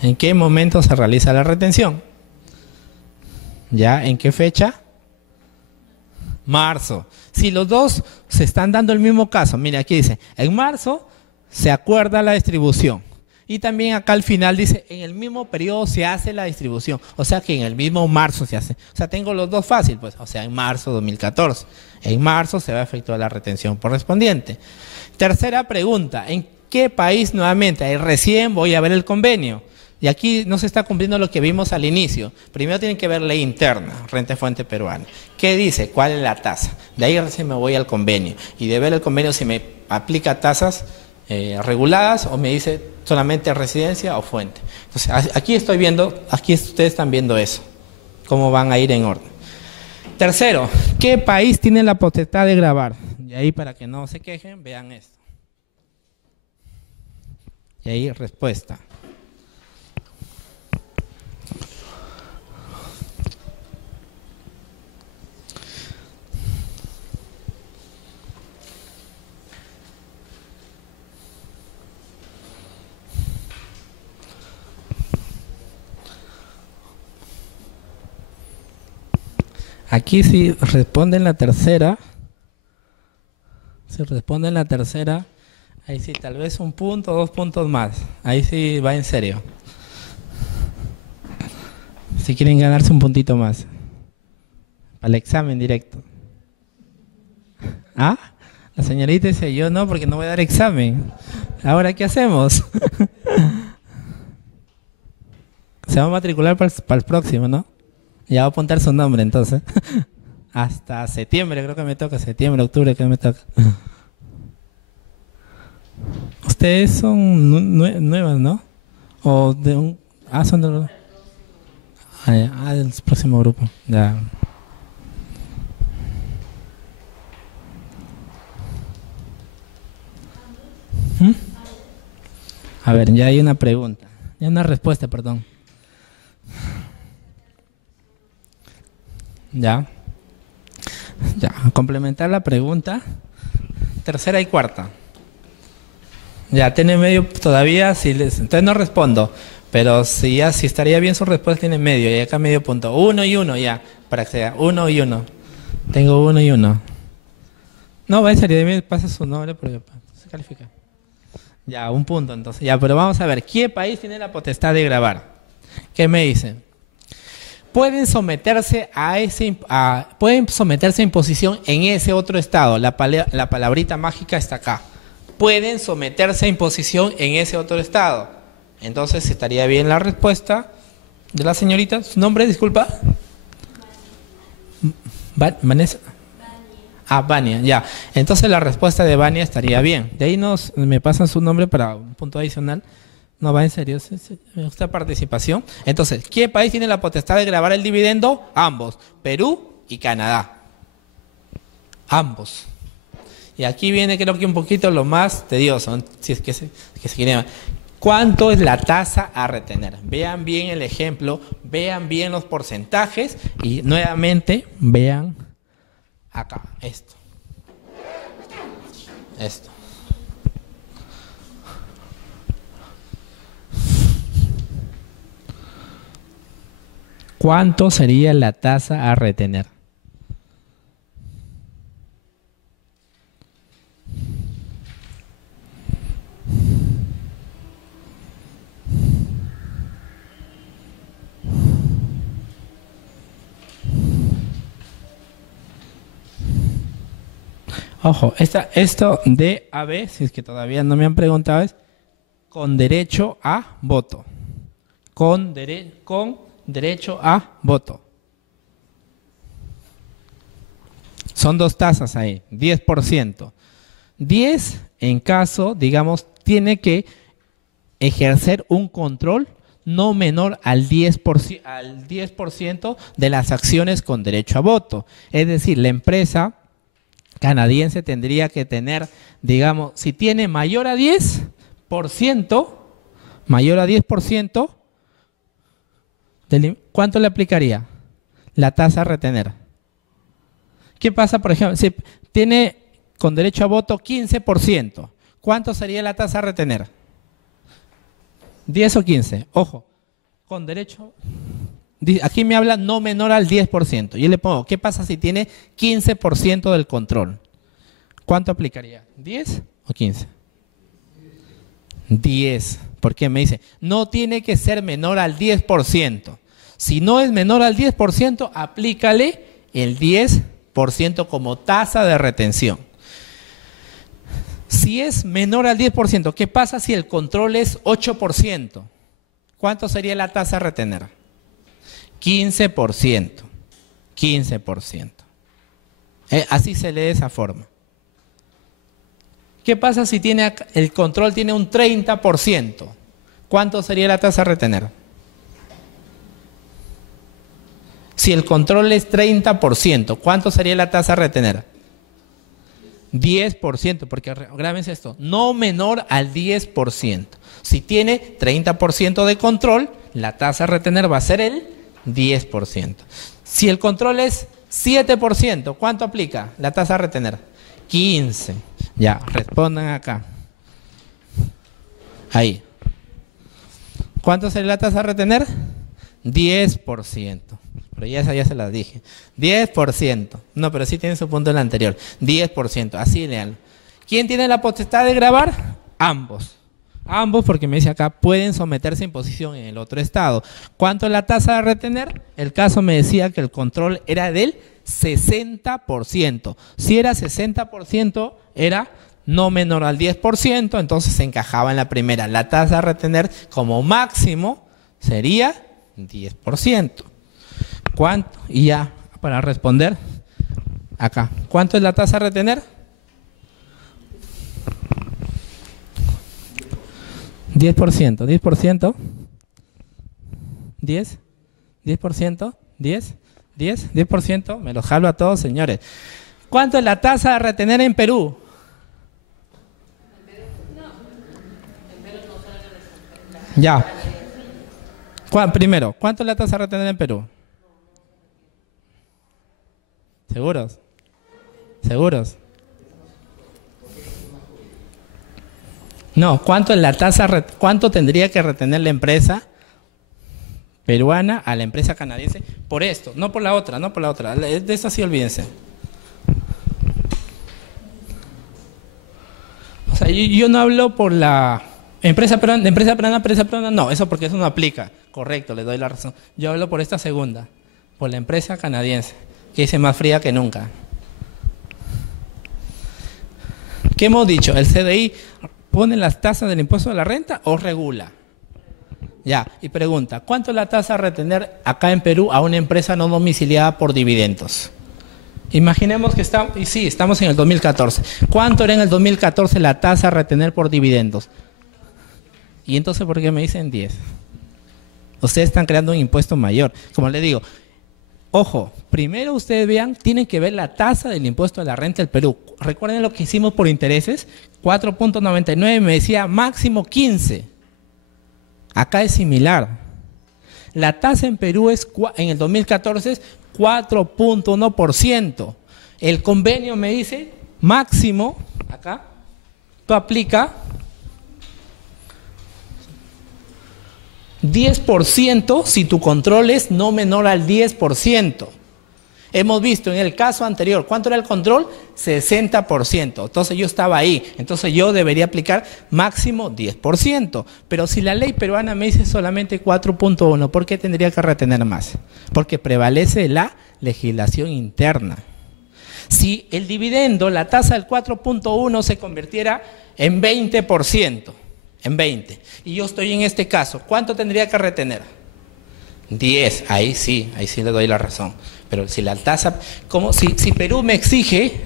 ¿En qué momento se realiza la retención? ¿Ya? ¿En qué fecha? Marzo. Si los dos se están dando el mismo caso, mire, aquí dice, en marzo se acuerda la distribución. Y también acá al final dice, en el mismo periodo se hace la distribución. O sea que en el mismo marzo se hace. O sea, tengo los dos fácil, pues. O sea, en marzo 2014. En marzo se va a efectuar la retención correspondiente. Tercera pregunta, ¿en qué país nuevamente? Ahí recién voy a ver el convenio. Y aquí no se está cumpliendo lo que vimos al inicio. Primero tienen que ver ley interna, renta de fuente peruana. ¿Qué dice? ¿Cuál es la tasa? De ahí recién me voy al convenio. Y de ver el convenio si me aplica tasas reguladas o me dice solamente residencia o fuente. Entonces, aquí estoy viendo, aquí ustedes están viendo eso. Cómo van a ir en orden. Tercero, ¿qué país tiene la potestad de grabar? Y ahí para que no se quejen, vean esto. Y ahí respuesta. Aquí si responden la tercera, ahí sí, tal vez 1 punto, 2 puntos más. Ahí sí va en serio. Si quieren ganarse 1 puntito más. Para el examen directo. ¿Ah? La señorita dice, yo no, porque no voy a dar examen. ¿Ahora qué hacemos? Se va a matricular para el próximo, ¿no? Ya va a apuntar su nombre entonces. Hasta septiembre creo que me toca, septiembre, octubre creo que me toca. Ustedes son nuevas, ¿no? O de un... son de... del próximo grupo. Ya. A ver, ya hay una pregunta. Ya una respuesta, perdón. Ya, complementar la pregunta, tercera y cuarta. Ya, tiene medio todavía, entonces no respondo, pero si estaría bien su respuesta tiene medio, y acá medio punto, 1 y 1 ya, para que sea 1 y 1. Tengo 1 y 1. No, va en serio, me pasa su nombre porque se califica. Ya, 1 punto entonces, ya, pero vamos a ver, ¿qué país tiene la potestad de grabar? ¿Qué me dicen? Pueden someterse a imposición en ese otro estado. La palabrita mágica está acá. Pueden someterse a imposición en ese otro estado. Entonces estaría bien la respuesta de la señorita. ¿Su nombre, disculpa? Vanessa. Vania, ya. Entonces la respuesta de Vania estaría bien. De ahí me pasan su nombre para un punto adicional. No, va en serio, me gusta participación. Entonces, ¿qué país tiene la potestad de grabar el dividendo? Ambos, Perú y Canadá. Ambos. Y aquí viene creo que un poquito lo más tedioso, si es que se quiere. ¿Cuánto es la tasa a retener? Vean bien el ejemplo, vean bien los porcentajes y nuevamente vean acá, esto. ¿Cuánto sería la tasa a retener? Ojo, esto de AB, si es que todavía no me han preguntado, es con derecho a voto. Con derecho a voto. Son 2 tasas ahí, 10%. 10 en caso, digamos, tiene que ejercer un control no menor al 10% de las acciones con derecho a voto. Es decir, la empresa canadiense tendría que tener, digamos, si tiene mayor a 10%, ¿cuánto le aplicaría? la tasa a retener? ¿Qué pasa, por ejemplo, si tiene con derecho a voto 15%? ¿Cuánto sería la tasa a retener? 10 o 15. Ojo, con derecho... Aquí me habla no menor al 10%. Yo le pongo, ¿qué pasa si tiene 15% del control? ¿Cuánto aplicaría? ¿10 o 15? 10. ¿Por qué? Me dice, no tiene que ser menor al 10%. Si no es menor al 10%, aplícale el 10% como tasa de retención. Si es menor al 10%, ¿qué pasa si el control es 8%? ¿Cuánto sería la tasa a retener? 15%. 15%. Así se lee de esa forma. ¿Qué pasa si el control tiene un 30%? ¿Cuánto sería la tasa a retener? Si el control es 30%, ¿cuánto sería la tasa a retener? 10%, porque grábense esto, no menor al 10%. Si tiene 30% de control, la tasa a retener va a ser el 10%. Si el control es 7%, ¿cuánto aplica la tasa a retener? 15%. Ya, respondan acá. Ahí. ¿Cuánto sería la tasa a retener? 10%. Pero ya se las dije. 10%. No, pero sí tiene su punto en el anterior. 10%. Así leanlo. ¿Quién tiene la potestad de grabar? Ambos. Ambos, porque me dice acá, pueden someterse a imposición en el otro estado. ¿Cuánto es la tasa de retener? El caso me decía que el control era del 60%. Si era 60%, era no menor al 10%, entonces se encajaba en la primera. La tasa de retener como máximo sería 10%. ¿Cuánto? Y ya, para responder, acá. ¿Cuánto es la tasa a retener? 10%, 10%, 10, 10%, 10, 10, 10%, me los jalo a todos, señores. ¿Cuánto es la tasa a retener en Perú? Ya. Primero, ¿cuánto es la tasa a retener en Perú? ¿Seguros? ¿Seguros? No, ¿cuánto es la tasa? ¿Cuánto tendría que retener la empresa peruana a la empresa canadiense por esto? No por la otra, no por la otra. De esa sí olvídense. O sea, yo no hablo por la empresa peruana, no, eso porque eso no aplica. Correcto, le doy la razón. Yo hablo por esta segunda, por la empresa canadiense, que dice más fría que nunca. ¿Qué hemos dicho? El CDI pone las tasas del impuesto a la renta o regula. Ya, y pregunta, ¿cuánto es la tasa a retener acá en Perú a una empresa no domiciliada por dividendos? Imaginemos que estamos en el 2014. ¿Cuánto era en el 2014 la tasa a retener por dividendos? Y entonces, ¿por qué me dicen 10? Ustedes están creando un impuesto mayor. Como les digo, ojo, primero ustedes vean, tienen que ver la tasa del impuesto a la renta del Perú. Recuerden lo que hicimos por intereses, 4.99, me decía máximo 15. Acá es similar. La tasa en Perú en el 2014 es 4.1%. El convenio me dice máximo, acá, tú aplica 10% si tu control es no menor al 10%. Hemos visto en el caso anterior, ¿cuánto era el control? 60%. Entonces yo estaba ahí. Entonces yo debería aplicar máximo 10%. Pero si la ley peruana me dice solamente 4.1, ¿por qué tendría que retener más? Porque prevalece la legislación interna. Si el dividendo, la tasa del 4.1 se convirtiera en 20%, en 20, y yo estoy en este caso, ¿cuánto tendría que retener? 10, ahí sí le doy la razón. Pero si la tasa, si Perú me exige,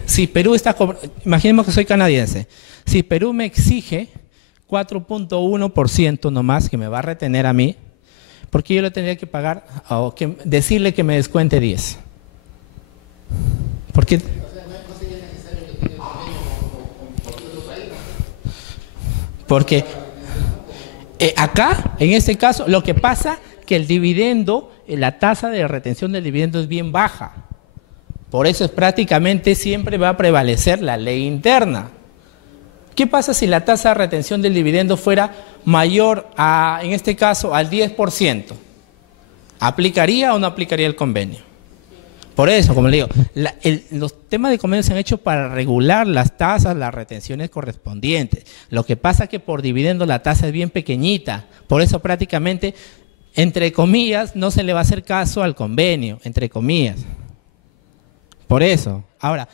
imaginemos que soy canadiense, si Perú me exige 4.1% nomás que me va a retener a mí, ¿por qué yo le tendría que pagar o decirle que me descuente 10? ¿Por qué? Porque acá, en este caso, lo que pasa que el dividendo la tasa de retención del dividendo es bien baja. Por eso es prácticamente siempre va a prevalecer la ley interna. ¿Qué pasa si la tasa de retención del dividendo fuera mayor a, en este caso, al 10%? ¿Aplicaría o no aplicaría el convenio? Por eso, como le digo, los temas de convenio se han hecho para regular las tasas, las retenciones correspondientes. Lo que pasa es que por dividendo la tasa es bien pequeñita. Por eso prácticamente, entre comillas, no se le va a hacer caso al convenio, entre comillas. Por eso. Ahora,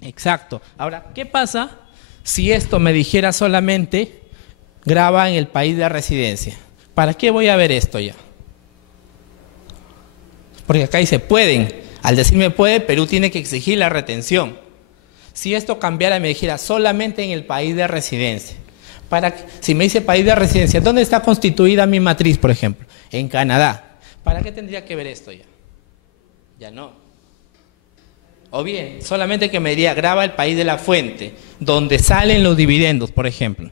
exacto. Ahora, ¿qué pasa si esto me dijera solamente graba en el país de residencia? ¿Para qué voy a ver esto ya? Porque acá dice pueden. Al decirme puede, Perú tiene que exigir la retención. Si esto cambiara y me dijera solamente en el país de residencia. Si me dice país de residencia, ¿dónde está constituida mi matriz, por ejemplo? En Canadá. ¿Para qué tendría que ver esto ya? Ya no. O bien, solamente que me diría, graba el país de la fuente, donde salen los dividendos, por ejemplo.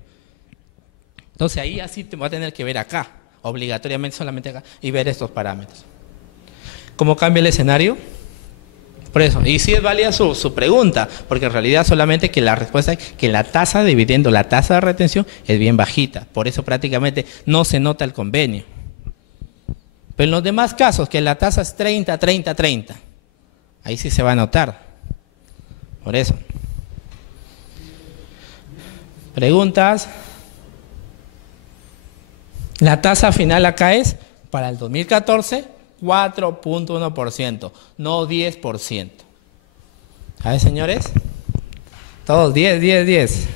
Entonces ahí así te voy a tener que ver acá, obligatoriamente solamente acá, y ver estos parámetros. ¿Cómo cambia el escenario? Por eso, y sí es válida su pregunta, porque en realidad solamente que la respuesta es que la tasa de dividendo, la tasa de retención es bien bajita, por eso prácticamente no se nota el convenio. Pero en los demás casos, que la tasa es 30, 30, 30, ahí sí se va a notar. Por eso. Preguntas. La tasa final acá es, para el 2014, 4.1%, no 10%. A ver, señores. Todos 10, 10, 10.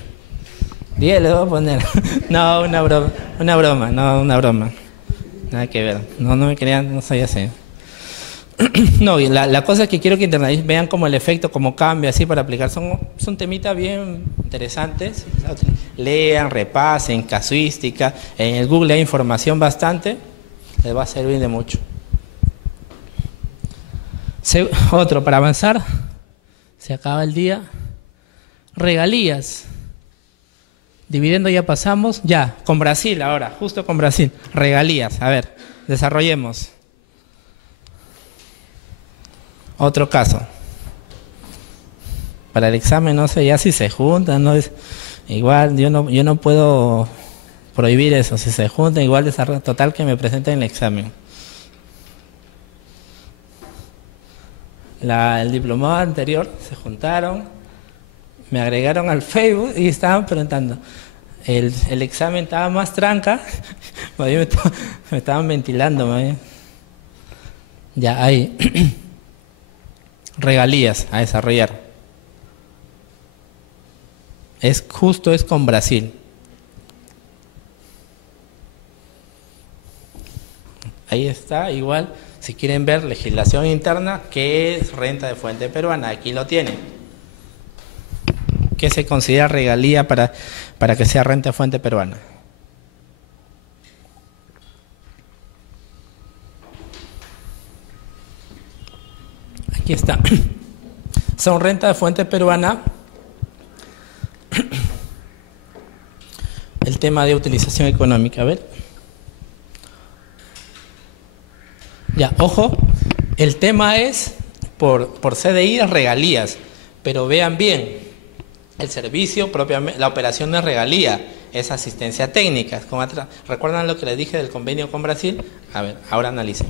10 le voy a poner. No, una broma, no, una broma. Nada que ver. No me crean, no soy así. No, la cosa es que quiero que internalicen, vean como el efecto, cómo cambia, así para aplicar. Son temitas bien interesantes. Lean, repasen, casuística. En el Google hay información bastante. Les va a servir de mucho. Otro, para avanzar. Se acaba el día. Regalías. Dividendo ya pasamos. Ya, con Brasil ahora, justo con Brasil. Regalías. A ver, desarrollemos. Otro caso. Para el examen no sé ya si se juntan, no es igual, yo no puedo prohibir eso, si se juntan igual desarrollo total que me presenten el examen. El diplomado anterior se juntaron, me agregaron al Facebook y estaban preguntando. El examen estaba más tranca, me estaban ventilando. Ya, ahí. Regalías a desarrollar. Es con Brasil. Ahí está, igual, si quieren ver legislación interna, ¿qué es renta de fuente peruana? Aquí lo tienen. ¿Qué se considera regalía para que sea renta de fuente peruana? Aquí está. Son renta de fuente peruana. El tema de utilización económica, a ver. Ya, ojo, el tema es por CDI es regalías, pero vean bien, el servicio propiamente, la operación no es regalía, es asistencia técnica. ¿Recuerdan lo que les dije del convenio con Brasil? A ver, ahora analicen.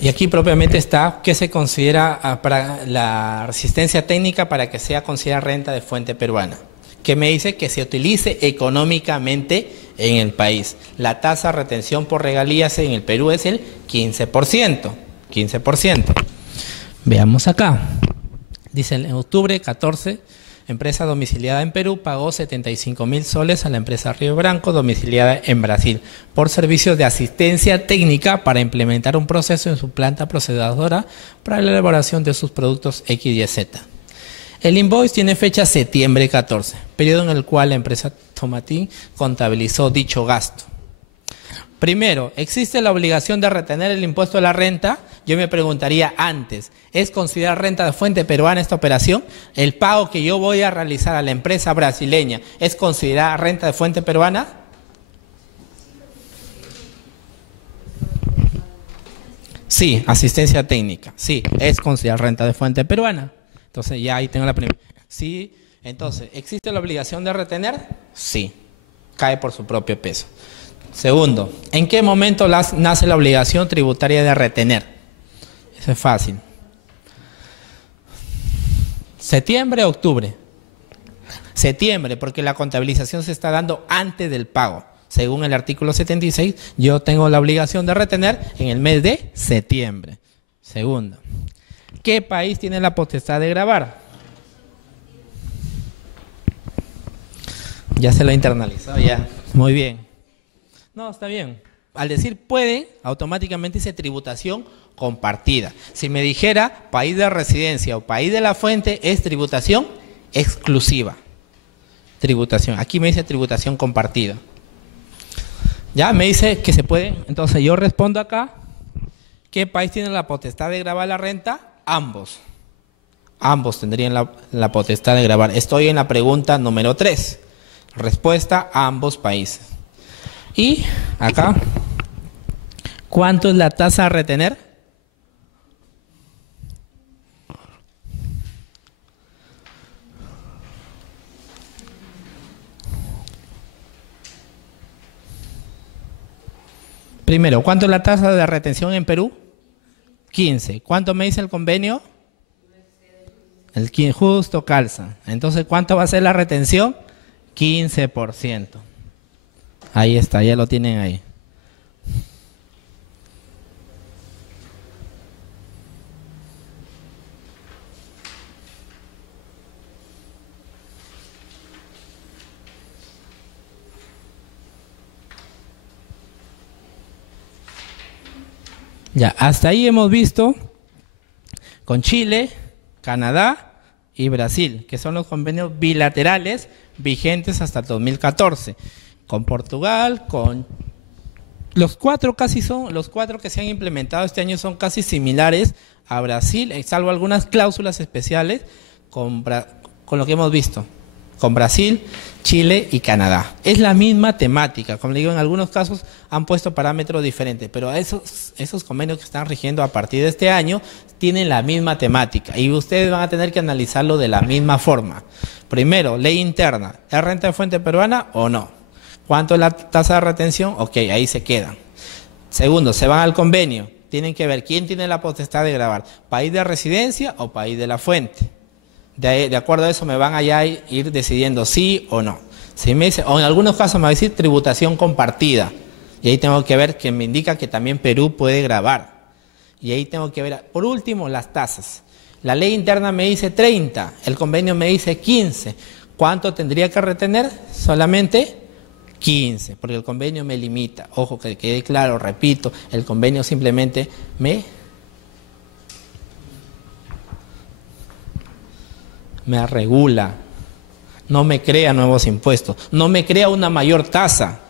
Y aquí propiamente está qué se considera para la asistencia técnica para que sea considerada renta de fuente peruana. Que me dice que se utilice económicamente en el país. La tasa de retención por regalías en el Perú es el 15%. 15%. Veamos acá. Dice en octubre 14, empresa domiciliada en Perú pagó 75.000 soles a la empresa Río Branco, domiciliada en Brasil, por servicios de asistencia técnica para implementar un proceso en su planta procesadora para la elaboración de sus productos X y Z. El invoice tiene fecha septiembre 14, periodo en el cual la empresa Tomatín contabilizó dicho gasto. Primero, ¿existe la obligación de retener el impuesto a la renta? Yo me preguntaría antes, ¿es considerada renta de fuente peruana esta operación? ¿El pago que yo voy a realizar a la empresa brasileña es considerada renta de fuente peruana? Sí, asistencia técnica, sí, es considerada renta de fuente peruana. Entonces ya ahí tengo la primera. Sí, entonces, ¿existe la obligación de retener? Sí, cae por su propio peso. Segundo, ¿en qué momento nace la obligación tributaria de retener? Eso es fácil. ¿Septiembre o octubre? Septiembre, porque la contabilización se está dando antes del pago. Según el artículo 76, yo tengo la obligación de retener en el mes de septiembre. Segundo, ¿qué país tiene la potestad de gravar? Ya se lo he internalizado, ya. Muy bien. No, está bien. Al decir puede, automáticamente dice tributación compartida. Si me dijera país de residencia o país de la fuente, es tributación exclusiva. Tributación. Aquí me dice tributación compartida. Ya me dice que se puede. Entonces yo respondo acá. ¿Qué país tiene la potestad de gravar la renta? Ambos. Ambos tendrían la potestad de grabar. Estoy en la pregunta número 3. Respuesta a ambos países. Y acá, ¿cuánto es la tasa a retener? Primero, ¿cuánto es la tasa de retención en Perú? 15. ¿Cuánto me dice el convenio? El 15, justo calza. Entonces, ¿cuánto va a ser la retención? 15%. Ahí está, ya lo tienen ahí. Ya, hasta ahí hemos visto con Chile, Canadá y Brasil, que son los convenios bilaterales vigentes hasta el 2014. Con Portugal, con los cuatro que se han implementado este año son casi similares a Brasil, salvo algunas cláusulas especiales con lo que hemos visto, con Brasil, Chile y Canadá. Es la misma temática, como le digo, en algunos casos han puesto parámetros diferentes, pero esos convenios que están rigiendo a partir de este año tienen la misma temática y ustedes van a tener que analizarlo de la misma forma. Primero, ley interna, ¿es renta de fuente peruana o no? ¿Cuánto es la tasa de retención? Ok, ahí se quedan. Segundo, se van al convenio. Tienen que ver quién tiene la potestad de grabar, país de residencia o país de la fuente. De acuerdo a eso me van a ir decidiendo sí o no. Si me dice, o en algunos casos me va a decir tributación compartida. Y ahí tengo que ver que me indica que también Perú puede grabar. Y ahí tengo que ver, por último, las tasas. La ley interna me dice 30, el convenio me dice 15. ¿Cuánto tendría que retener? Solamente 15, porque el convenio me limita. Ojo, que quede claro, repito, el convenio simplemente me regula, no me crea nuevos impuestos, no me crea una mayor tasa.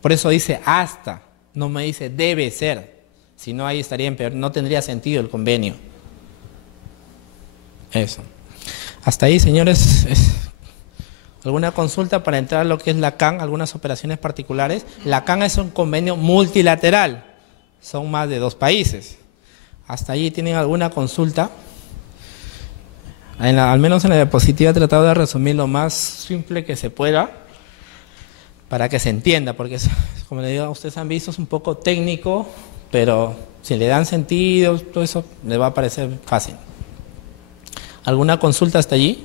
Por eso dice hasta, no me dice debe ser. Si no, ahí estaría en peor, no tendría sentido el convenio. Eso. Hasta ahí, señores. ¿Alguna consulta para entrar a lo que es la CAN, algunas operaciones particulares? La CAN es un convenio multilateral, son más de 2 países. ¿Hasta allí tienen alguna consulta? Al menos en la diapositiva he tratado de resumir lo más simple que se pueda para que se entienda, porque como les digo, ustedes han visto, es un poco técnico, pero si le dan sentido, todo eso les va a parecer fácil. ¿Alguna consulta hasta allí?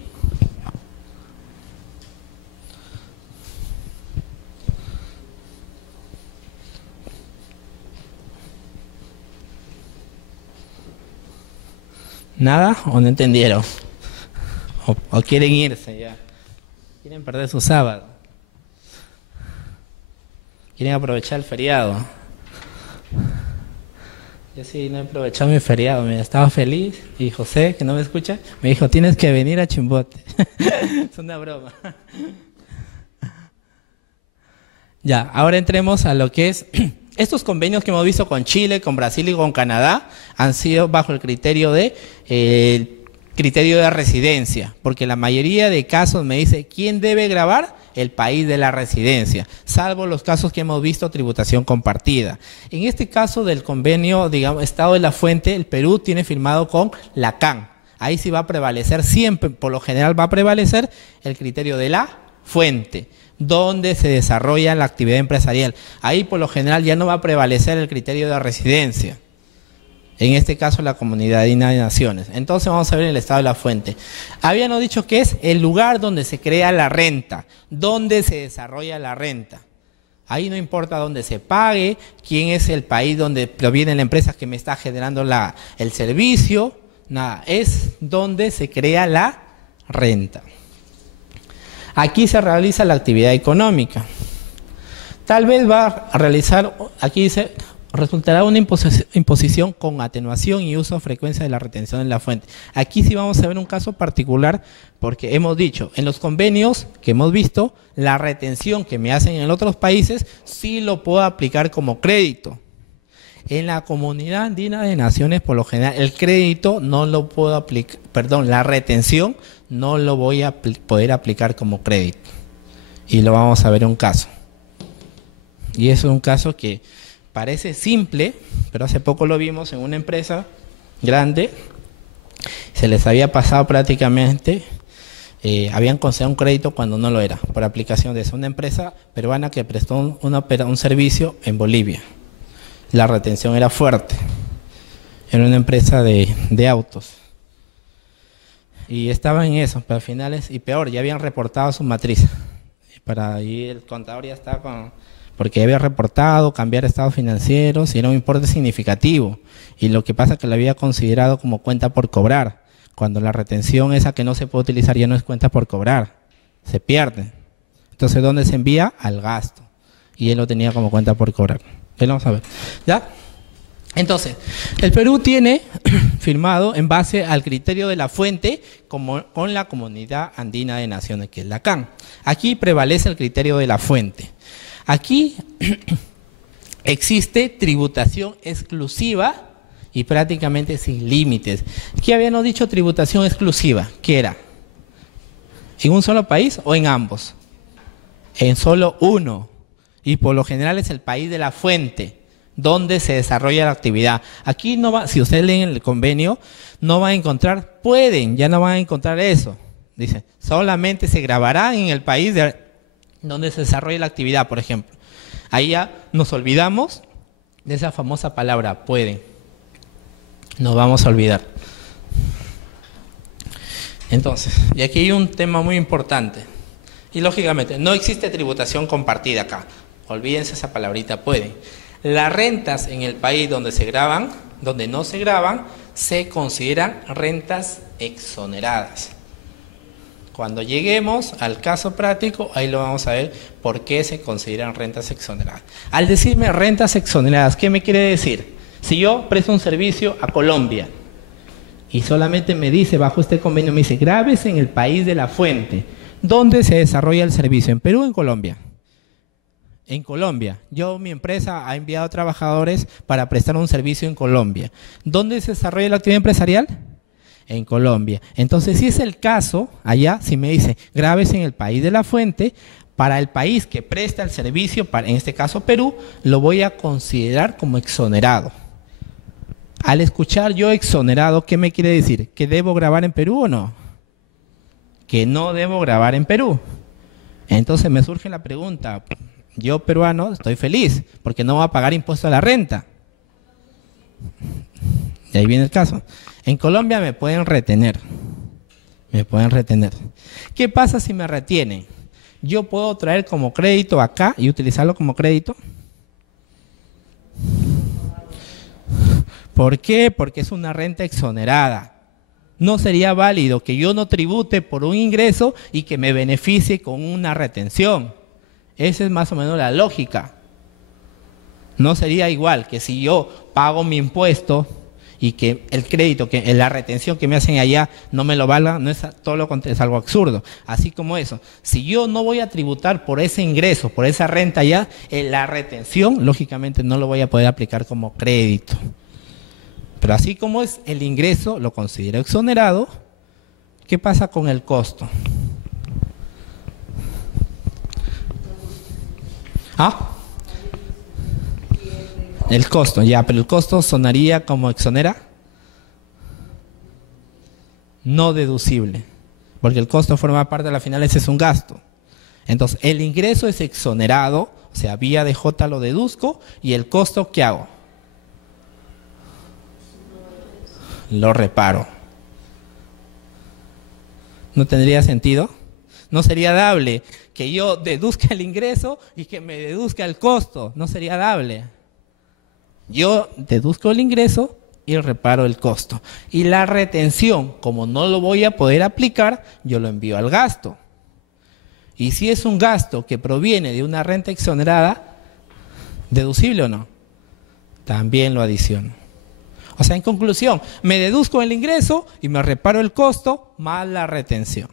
¿Nada? ¿O no entendieron? ¿O quieren irse ya? ¿Quieren perder su sábado? ¿Quieren aprovechar el feriado? Yo sí no he aprovechado mi feriado, mira, estaba feliz y José, que no me escucha, me dijo, tienes que venir a Chimbote. Es una broma. Ya, ahora entremos a lo que es estos convenios que hemos visto con Chile, con Brasil y con Canadá han sido bajo el criterio de residencia, porque la mayoría de casos me dice quién debe grabar, el país de la residencia, salvo los casos que hemos visto tributación compartida. En este caso del convenio, digamos, Estado de la Fuente, el Perú tiene firmado con la CAN. Ahí sí va a prevalecer siempre, por lo general va a prevalecer el criterio de la fuente, donde se desarrolla la actividad empresarial. Ahí por lo general ya no va a prevalecer el criterio de residencia. En este caso la Comunidad Andina de Naciones. Entonces vamos a ver el Estado de la Fuente. Habíamos dicho que es el lugar donde se crea la renta, donde se desarrolla la renta. Ahí no importa dónde se pague, quién es el país donde proviene la empresa que me está generando el servicio, nada, es donde se crea la renta. Aquí se realiza la actividad económica. Tal vez va a realizar, aquí dice, resultará una imposición con atenuación y uso o frecuencia de la retención en la fuente. Aquí sí vamos a ver un caso particular porque hemos dicho, en los convenios que hemos visto, la retención que me hacen en otros países sí lo puedo aplicar como crédito. En la Comunidad Andina de Naciones, por lo general, el crédito no lo puedo aplicar, perdón, la retención no lo voy a poder aplicar como crédito. Y lo vamos a ver en un caso. Y eso es un caso que parece simple, pero hace poco lo vimos en una empresa grande, se les había pasado prácticamente, habían concedido un crédito cuando no lo era, por aplicación de eso. Una empresa peruana que prestó un servicio en Bolivia. La retención era fuerte, era una empresa de autos. Y estaba en eso, pero al final y peor, ya habían reportado su matriz. Y el contador ya estaba porque había reportado, cambiar estados financieros y era un importe significativo. Y lo que pasa es que lo había considerado como cuenta por cobrar, cuando la retención esa que no se puede utilizar ya no es cuenta por cobrar, se pierde. Entonces, ¿dónde se envía? Al gasto. Y él lo tenía como cuenta por cobrar. Vamos a ver. ¿Ya? Entonces, el Perú tiene firmado en base al criterio de la fuente con la Comunidad Andina de Naciones, que es la CAN. Aquí prevalece el criterio de la fuente. Aquí existe tributación exclusiva y prácticamente sin límites. ¿Qué habíamos dicho tributación exclusiva? ¿Qué era? ¿En un solo país o en ambos? En solo uno. Y por lo general es el país de la fuente, donde se desarrolla la actividad. Aquí no va, si ustedes leen el convenio, no van a encontrar, ya no van a encontrar eso. Dice, solamente se grabará en el país donde se desarrolla la actividad, por ejemplo. Ahí ya nos olvidamos de esa famosa palabra, pueden. Nos vamos a olvidar. Entonces, y aquí hay un tema muy importante. Y lógicamente, no existe tributación compartida acá. Olvídense esa palabrita, pueden. Las rentas en el país donde se graban, donde no se graban, se consideran rentas exoneradas. Cuando lleguemos al caso práctico, ahí lo vamos a ver por qué se consideran rentas exoneradas. Al decirme rentas exoneradas, ¿qué me quiere decir? Si yo presto un servicio a Colombia y solamente me dice, bajo este convenio, me dice, grábese en el país de la fuente, ¿dónde se desarrolla el servicio? ¿En Perú o en Colombia? En Colombia. Mi empresa ha enviado trabajadores para prestar un servicio en Colombia. ¿Dónde se desarrolla la actividad empresarial? En Colombia. Entonces, si es el caso, allá, si me dice, grábese en el país de la fuente, para el país que presta el servicio, en este caso Perú, lo voy a considerar como exonerado. Al escuchar yo exonerado, ¿qué me quiere decir? ¿Que debo grabar en Perú o no? Que no debo grabar en Perú. Entonces me surge la pregunta, yo peruano estoy feliz porque no voy a pagar impuesto a la renta. Y ahí viene el caso. En Colombia me pueden retener. ¿Qué pasa si me retienen? ¿Yo puedo traer como crédito acá y utilizarlo como crédito? ¿Por qué? Porque es una renta exonerada. No sería válido que yo no tribute por un ingreso y que me beneficie con una retención. Esa es más o menos la lógica. No sería igual que si yo pago mi impuesto y que el crédito, que la retención que me hacen allá no me lo valga, no es todo lo contrario, es algo absurdo. Así como eso, si yo no voy a tributar por ese ingreso, por esa renta allá, la retención, lógicamente no lo voy a poder aplicar como crédito. Pero así como es el ingreso, lo considero exonerado. ¿Qué pasa con el costo? ¿Ah? El costo, ya, pero el costo sonaría como exonera. No deducible, porque el costo forma parte de la final, ese es un gasto. Entonces, el ingreso es exonerado, o sea, vía DJ lo deduzco, y el costo, ¿qué hago? Lo reparo. ¿No tendría sentido? No sería dable que yo deduzca el ingreso y que me deduzca el costo. No sería dable. Yo deduzco el ingreso y reparo el costo. Y la retención, como no lo voy a poder aplicar, yo lo envío al gasto. Y si es un gasto que proviene de una renta exonerada, ¿deducible o no? También lo adiciono. O sea, en conclusión, me deduzco el ingreso y me reparo el costo más la retención.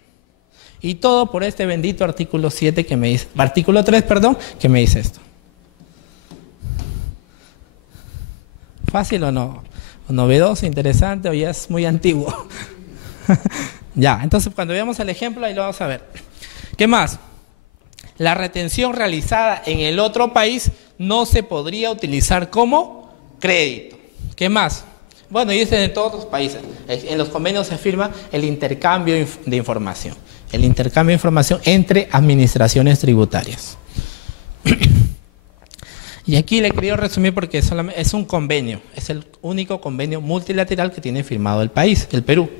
Y todo por este bendito artículo 7 que me dice, artículo 3, perdón, que me dice esto. ¿Fácil o no? ¿Novedoso, interesante o ya es muy antiguo? Ya, entonces cuando veamos el ejemplo ahí lo vamos a ver. ¿Qué más? La retención realizada en el otro país no se podría utilizar como crédito. ¿Qué más? Bueno, y es en todos los países. En los convenios se firma el intercambio de información. El intercambio de información entre administraciones tributarias. Y aquí le he querido resumir porque solamente es un convenio. Es el único convenio multilateral que tiene firmado el país, el Perú.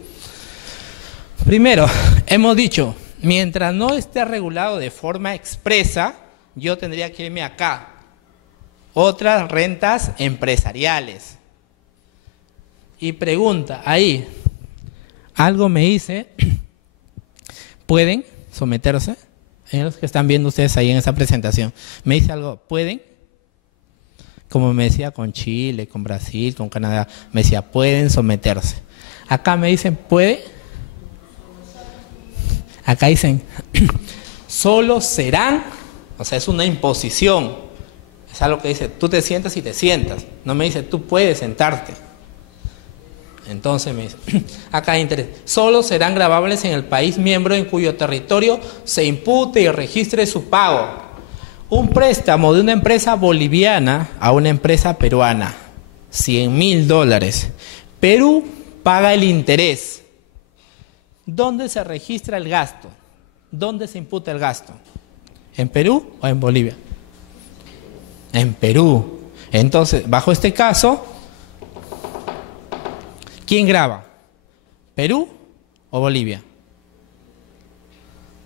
Primero, hemos dicho, mientras no esté regulado de forma expresa, yo tendría que irme acá. Otras rentas empresariales. Y pregunta, ahí, algo me dice, ¿pueden someterse? Los que están viendo ustedes ahí en esa presentación, me dice algo, ¿pueden? Como me decía con Chile, con Brasil, con Canadá, me decía, pueden someterse. Acá me dicen, ¿puede? Acá dicen, solo serán, o sea, es una imposición. Es algo que dice, tú te sientas y te sientas. No me dice, tú puedes sentarte. Entonces me dice, acá hay interés. Solo serán grabables en el país miembro en cuyo territorio se impute y registre su pago. Un préstamo de una empresa boliviana a una empresa peruana, $100,000. Perú paga el interés. ¿Dónde se registra el gasto? ¿Dónde se imputa el gasto? ¿En Perú o en Bolivia? En Perú. Entonces, bajo este caso, ¿quién graba? ¿Perú o Bolivia?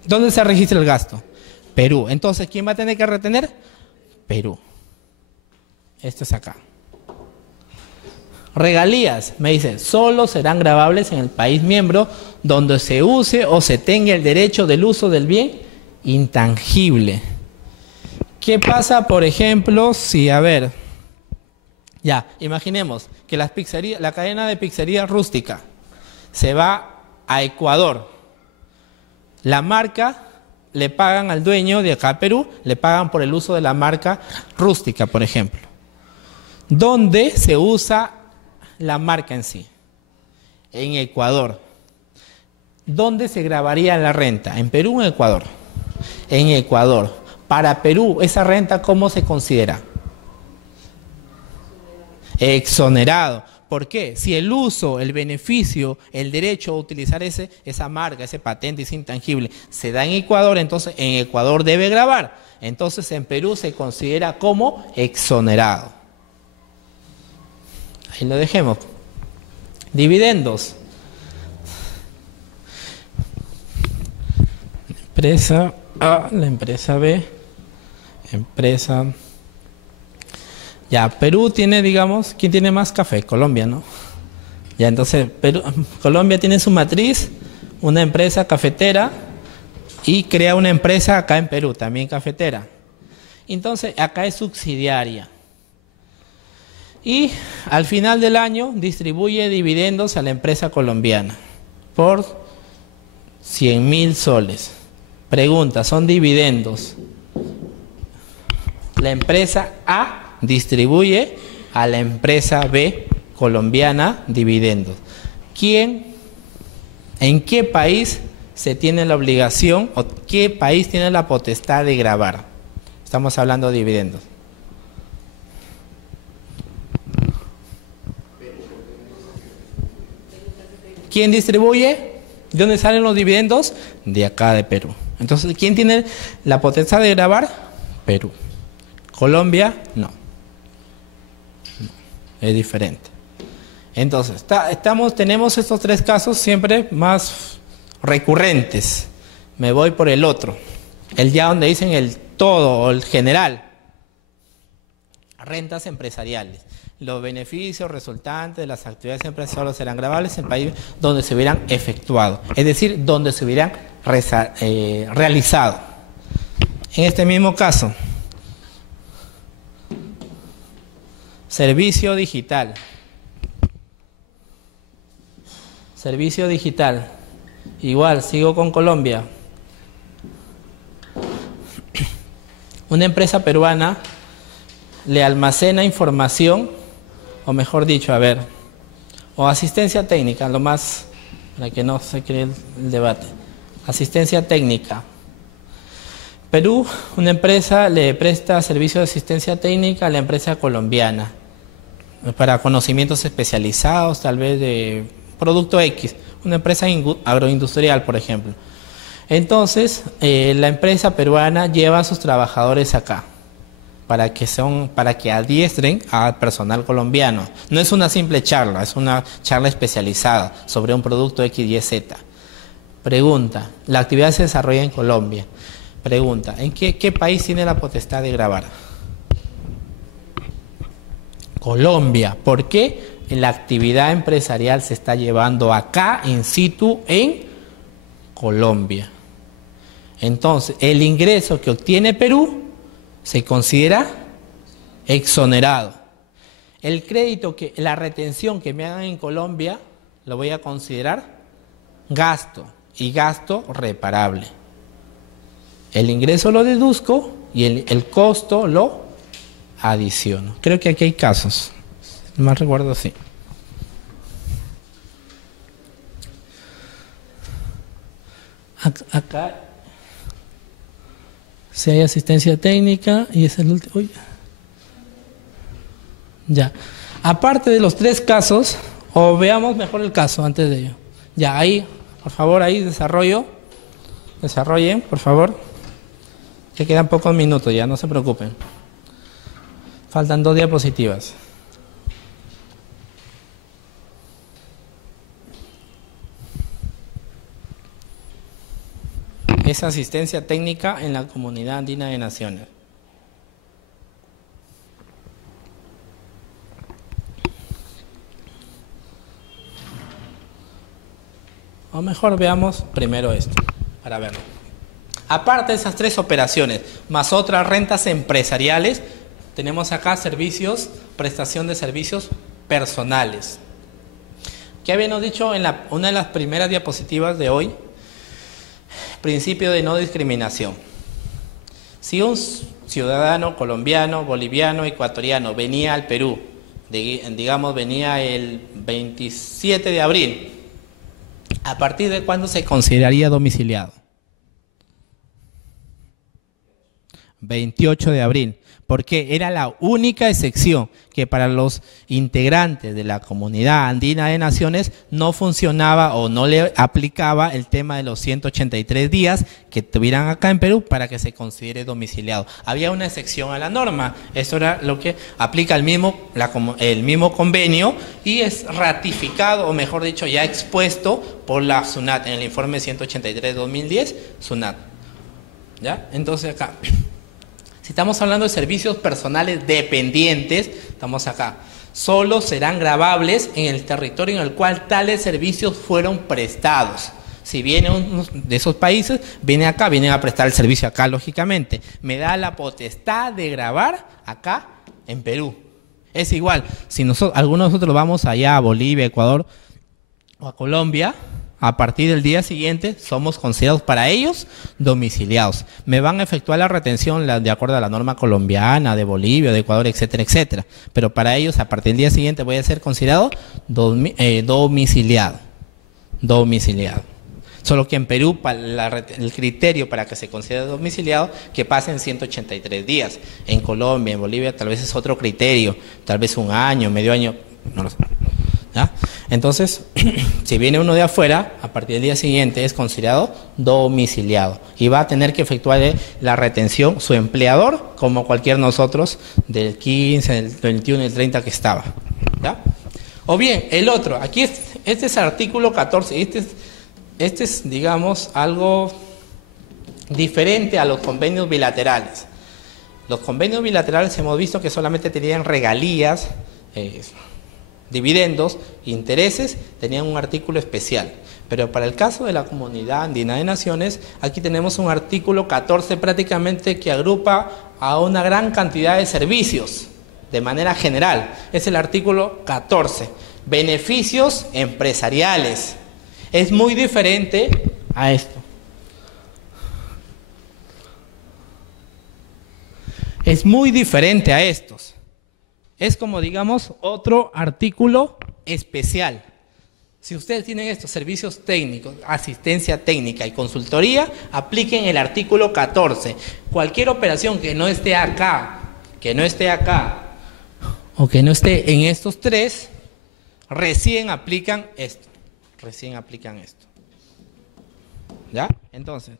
¿Dónde se registra el gasto? Perú. Entonces, ¿quién va a tener que retener? Perú. Esto es acá. Regalías, me dice, solo serán grabables en el país miembro donde se use o se tenga el derecho del uso del bien intangible. ¿Qué pasa, por ejemplo, si, a ver, ya, imaginemos que la cadena de pizzería rústica se va a Ecuador. La marca le pagan al dueño de acá Perú, le pagan por el uso de la marca rústica, por ejemplo. ¿Dónde se usa la marca en sí? En Ecuador. ¿Dónde se grabaría la renta? ¿En Perú o en Ecuador? En Ecuador. Para Perú, ¿esa renta cómo se considera? Exonerado. ¿Por qué? Si el uso, el beneficio, el derecho a utilizar esa marca, ese patente, ese intangible, se da en Ecuador, entonces en Ecuador debe grabar. Entonces en Perú se considera como exonerado. Ahí lo dejemos. Dividendos. Empresa A, la empresa B, empresa... Ya, Perú tiene, digamos, ¿quién tiene más café? Colombia, ¿no? Ya, entonces, Colombia tiene su matriz, una empresa cafetera, y crea una empresa acá en Perú, también cafetera. Entonces, acá es subsidiaria. Y al final del año distribuye dividendos a la empresa colombiana por 100.000 soles. Pregunta, ¿son dividendos? La empresa A distribuye a la empresa B colombiana dividendos. ¿En qué país se tiene la obligación o qué país tiene la potestad de gravar? Estamos hablando de dividendos. ¿Quién distribuye? ¿De dónde salen los dividendos? De acá de Perú. Entonces, ¿quién tiene la potestad de grabar? Perú. Colombia, no. Es diferente. Entonces, tenemos estos tres casos siempre más recurrentes. Me voy por el otro. El ya donde dicen el todo o el general. Rentas empresariales. Los beneficios resultantes de las actividades empresariales solo serán gravables en el país donde se hubieran efectuado, es decir, donde se hubieran realizado. En este mismo caso, servicio digital. Servicio digital. Igual, sigo con Colombia. Una empresa peruana le almacena información, o mejor dicho, o asistencia técnica, lo más, para que no se cree el debate. Asistencia técnica. Perú, una empresa le presta servicio de asistencia técnica a la empresa colombiana para conocimientos especializados, tal vez de producto X, una empresa agroindustrial, por ejemplo. Entonces, la empresa peruana lleva a sus trabajadores acá para que adiestren al personal colombiano. No es una simple charla, es una charla especializada sobre un producto X, Y, Z. Pregunta, la actividad se desarrolla en Colombia. Pregunta, ¿en qué país tiene la potestad de grabar? Colombia. ¿Por qué la actividad empresarial se está llevando acá, in situ, en Colombia? Entonces, el ingreso que obtiene Perú se considera exonerado. El crédito, la retención que me hagan en Colombia, lo voy a considerar gasto, y gasto reparable. El ingreso lo deduzco y el costo lo adiciono. Creo que aquí hay casos, no más recuerdo así. Acá si hay asistencia técnica y es el último. Uy. Ya. Aparte de los tres casos, o veamos mejor el caso antes de ello. Ya, ahí, por favor, ahí desarrollen, por favor. Que quedan pocos minutos ya, no se preocupen. Faltan 2 diapositivas. Es asistencia técnica en la Comunidad Andina de Naciones. O mejor veamos primero esto, para verlo. Aparte de esas tres operaciones, más otras rentas empresariales, tenemos acá servicios, prestación de servicios personales. ¿Qué habíamos dicho en una de las primeras diapositivas de hoy? Principio de no discriminación. Si un ciudadano colombiano, boliviano, ecuatoriano venía al Perú, digamos venía el 27 de abril, ¿a partir de cuándo se consideraría domiciliado? 28 de abril, porque era la única excepción que para los integrantes de la Comunidad Andina de Naciones no funcionaba o no le aplicaba el tema de los 183 días que tuvieran acá en Perú para que se considere domiciliado. Había una excepción a la norma, eso era lo que aplica el mismo convenio y es ratificado, o mejor dicho, ya expuesto por la SUNAT en el informe 183-2010, SUNAT. ¿Ya? Entonces acá... Si estamos hablando de servicios personales dependientes, estamos acá. Solo serán gravables en el territorio en el cual tales servicios fueron prestados. Si viene uno de esos países, viene acá, vienen a prestar el servicio acá, lógicamente. Me da la potestad de gravar acá en Perú. Es igual, si algunos de nosotros vamos allá a Bolivia, Ecuador o a Colombia, a partir del día siguiente somos considerados para ellos domiciliados. Me van a efectuar la retención de acuerdo a la norma colombiana, de Bolivia, de Ecuador, etcétera, etcétera. Pero para ellos, a partir del día siguiente voy a ser considerado domiciliado. Domiciliado. Solo que en Perú el criterio para que se considere domiciliado que pasen 183 días. En Colombia, en Bolivia tal vez es otro criterio, tal vez un año, medio año, no lo sé. ¿Ya? Entonces, si viene uno de afuera, a partir del día siguiente es considerado domiciliado y va a tener que efectuar la retención su empleador, como cualquier nosotros, del 15, del 21 y el 30 que estaba. ¿Ya? O bien, el otro, aquí este es el artículo 14, este es, digamos, algo diferente a los convenios bilaterales. Los convenios bilaterales hemos visto que solamente tenían regalías, dividendos, intereses, tenían un artículo especial. Pero para el caso de la Comunidad Andina de Naciones, aquí tenemos un artículo 14 prácticamente que agrupa a una gran cantidad de servicios de manera general. Es el artículo 14, beneficios empresariales. Es muy diferente a esto. Es muy diferente a estos. Es como, digamos, otro artículo especial. Si ustedes tienen estos servicios técnicos, asistencia técnica y consultoría, apliquen el artículo 14. Cualquier operación que no esté acá, o que no esté en estos tres, recién aplican esto. ¿Ya? Entonces,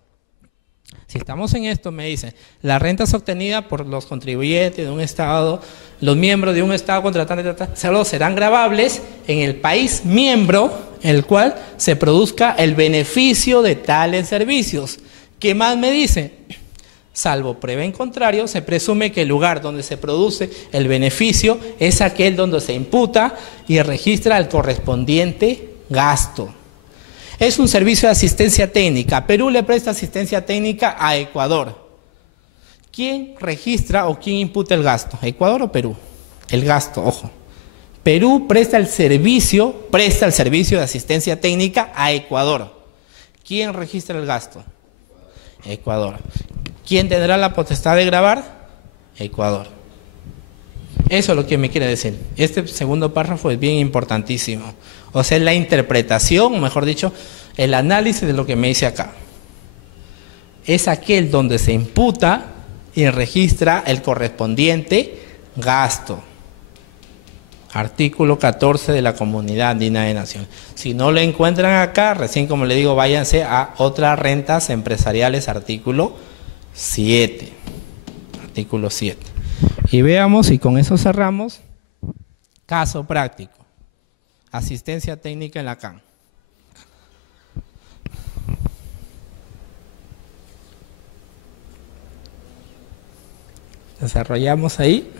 si estamos en esto, me dicen, las rentas obtenidas por los contribuyentes de un Estado, los miembros de un Estado contratante, solo serán gravables en el país miembro en el cual se produzca el beneficio de tales servicios. ¿Qué más me dice? Salvo prueba en contrario, se presume que el lugar donde se produce el beneficio es aquel donde se imputa y registra el correspondiente gasto. Es un servicio de asistencia técnica. Perú le presta asistencia técnica a Ecuador. ¿Quién registra o quién imputa el gasto? ¿Ecuador o Perú? El gasto, ojo. Perú presta el servicio de asistencia técnica a Ecuador. ¿Quién registra el gasto? Ecuador. ¿Quién tendrá la potestad de gravar? Ecuador. Eso es lo que me quiere decir. Este segundo párrafo es bien importantísimo. O sea, la interpretación, o mejor dicho, el análisis de lo que me dice acá. Es aquel donde se imputa y registra el correspondiente gasto. Artículo 14 de la Comunidad Andina de Naciones. Si no lo encuentran acá, recién como le digo, váyanse a otras rentas empresariales, artículo 7. Artículo 7. Y veamos, y con eso cerramos, caso práctico. Asistencia técnica en la CAN. Desarrollamos ahí.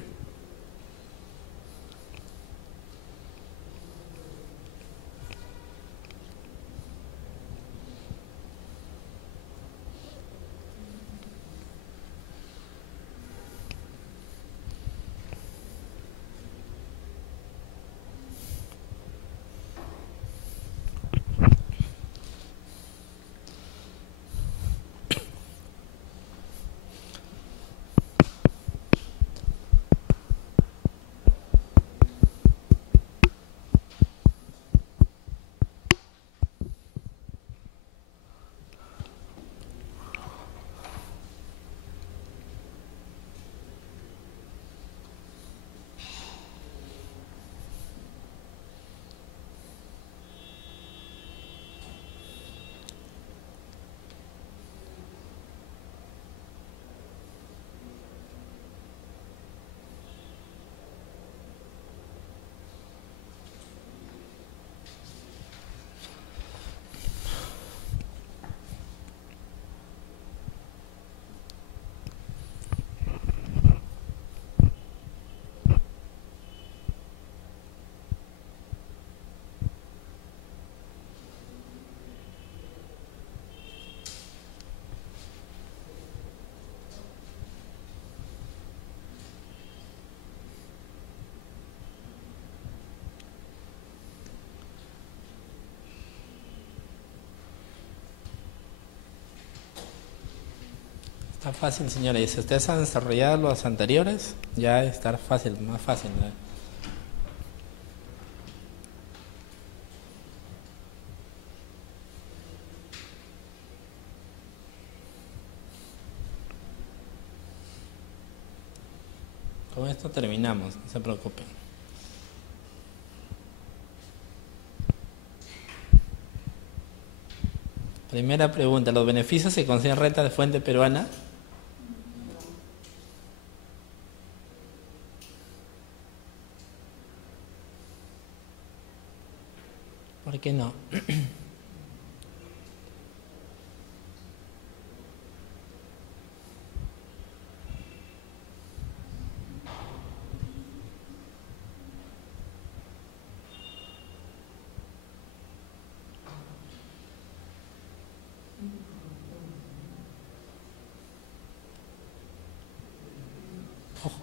Está fácil, señores. Si ustedes han desarrollado los anteriores, ya está fácil, más fácil, ¿no? Con esto terminamos, no se preocupen. Primera pregunta, ¿los beneficios se consideran renta de fuente peruana? ¿Por qué no?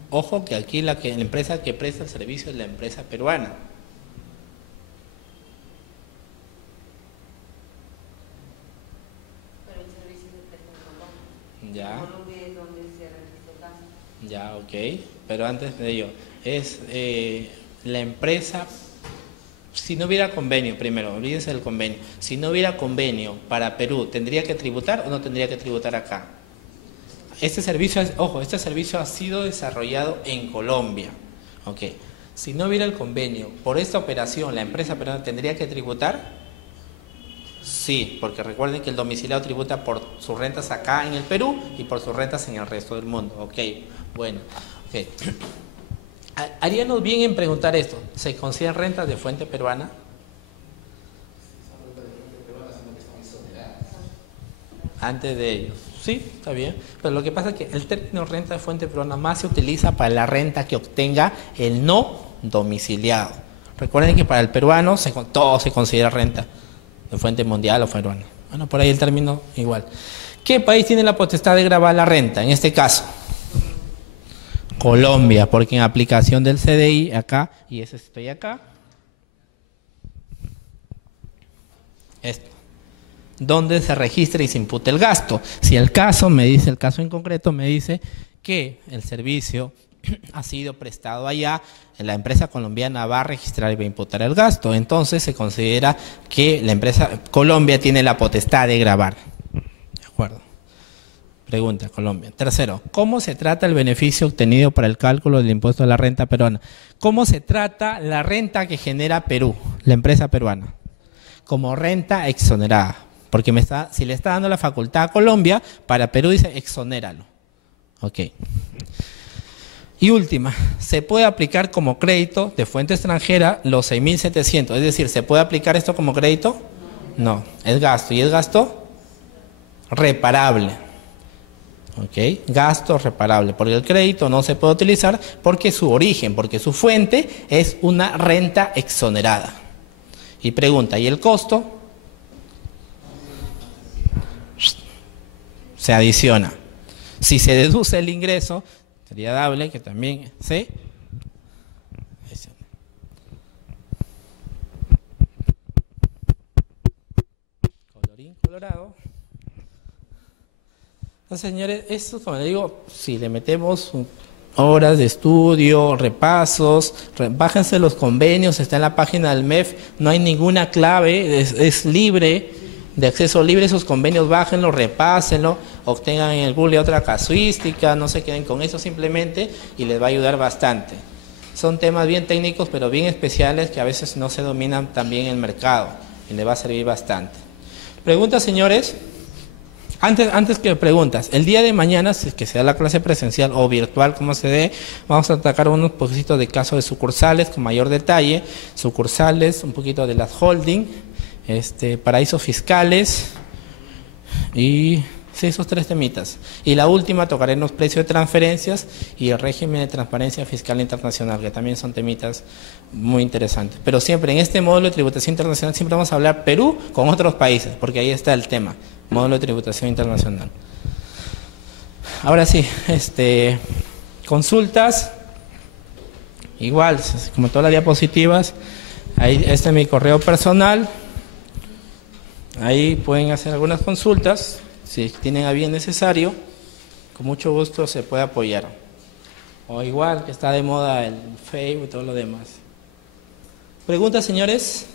Ojo que aquí la empresa que presta el servicio es la empresa peruana. Pero el servicio se presta en Colombia. Ya. Colombia es donde se registra el gasto. Ya, ok. Pero antes de ello, es la empresa, si no hubiera convenio, primero, olvídense del convenio, si no hubiera convenio para Perú, ¿tendría que tributar o no tendría que tributar acá? Este servicio, este servicio ha sido desarrollado en Colombia. Ok. Si no hubiera el convenio, por esta operación, ¿la empresa peruana tendría que tributar? Sí, porque recuerden que el domiciliado tributa por sus rentas acá en el Perú y por sus rentas en el resto del mundo. Ok, bueno. Okay. Haríamos bien en preguntar esto. ¿Se consideran rentas de fuente peruana? Antes de ellos. Sí, está bien. Pero lo que pasa es que el término renta de fuente peruana más se utiliza para la renta que obtenga el no domiciliado. Recuerden que para el peruano todo se considera renta de fuente mundial o peruana. Bueno, por ahí el término igual. ¿Qué país tiene la potestad de gravar la renta? En este caso, Colombia, porque en aplicación del CDI acá, y ese estoy acá, esto, donde se registra y se imputa el gasto. Si el caso en concreto me dice que el servicio ha sido prestado allá, la empresa colombiana va a registrar y va a imputar el gasto. Entonces se considera que la empresa Colombia tiene la potestad de gravar. ¿De acuerdo? Pregunta, Colombia. Tercero, ¿cómo se trata el beneficio obtenido para el cálculo del impuesto a la renta peruana? ¿Cómo se trata la renta que genera Perú, la empresa peruana? Como renta exonerada. Porque si le está dando la facultad a Colombia, para Perú dice exonéralo. Ok. Y última, ¿se puede aplicar como crédito de fuente extranjera los 6.700? Es decir, ¿se puede aplicar esto como crédito? No, es gasto. ¿Y es gasto? Reparable. Ok, gasto reparable. Porque el crédito no se puede utilizar porque su origen, porque su fuente es una renta exonerada. Y pregunta, ¿y el costo? Se adiciona. Si se deduce el ingreso, sería dable que también se adicione. Colorín colorado. Entonces, señores, esto, como les digo, si le metemos horas de estudio, repasos, bájense los convenios, está en la página del MEF, no hay ninguna clave, es libre, de acceso libre, esos convenios bájenlo, repásenlo, obtengan en el Google otra casuística, no se queden con eso simplemente y les va a ayudar bastante. Son temas bien técnicos pero bien especiales que a veces no se dominan tan bien en el mercado y les va a servir bastante. Preguntas, señores. Antes que preguntas, el día de mañana, si es que sea la clase presencial o virtual, como se dé, vamos a atacar unos poquitos de casos de sucursales con mayor detalle, sucursales, un poquito de las holding, paraísos fiscales y sí, esos tres temitas. Y la última tocaremos precios de transferencias y el régimen de transparencia fiscal internacional, que también son temitas muy interesantes. Pero siempre en este módulo de tributación internacional siempre vamos a hablar Perú con otros países, porque ahí está el tema, módulo de tributación internacional. Ahora sí, consultas, igual, como todas las diapositivas, ahí este es mi correo personal. Ahí pueden hacer algunas consultas, si tienen a bien necesario, con mucho gusto se puede apoyar. O igual que está de moda el Facebook y todo lo demás. ¿Preguntas, señores?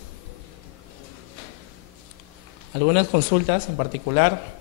¿Algunas consultas en particular?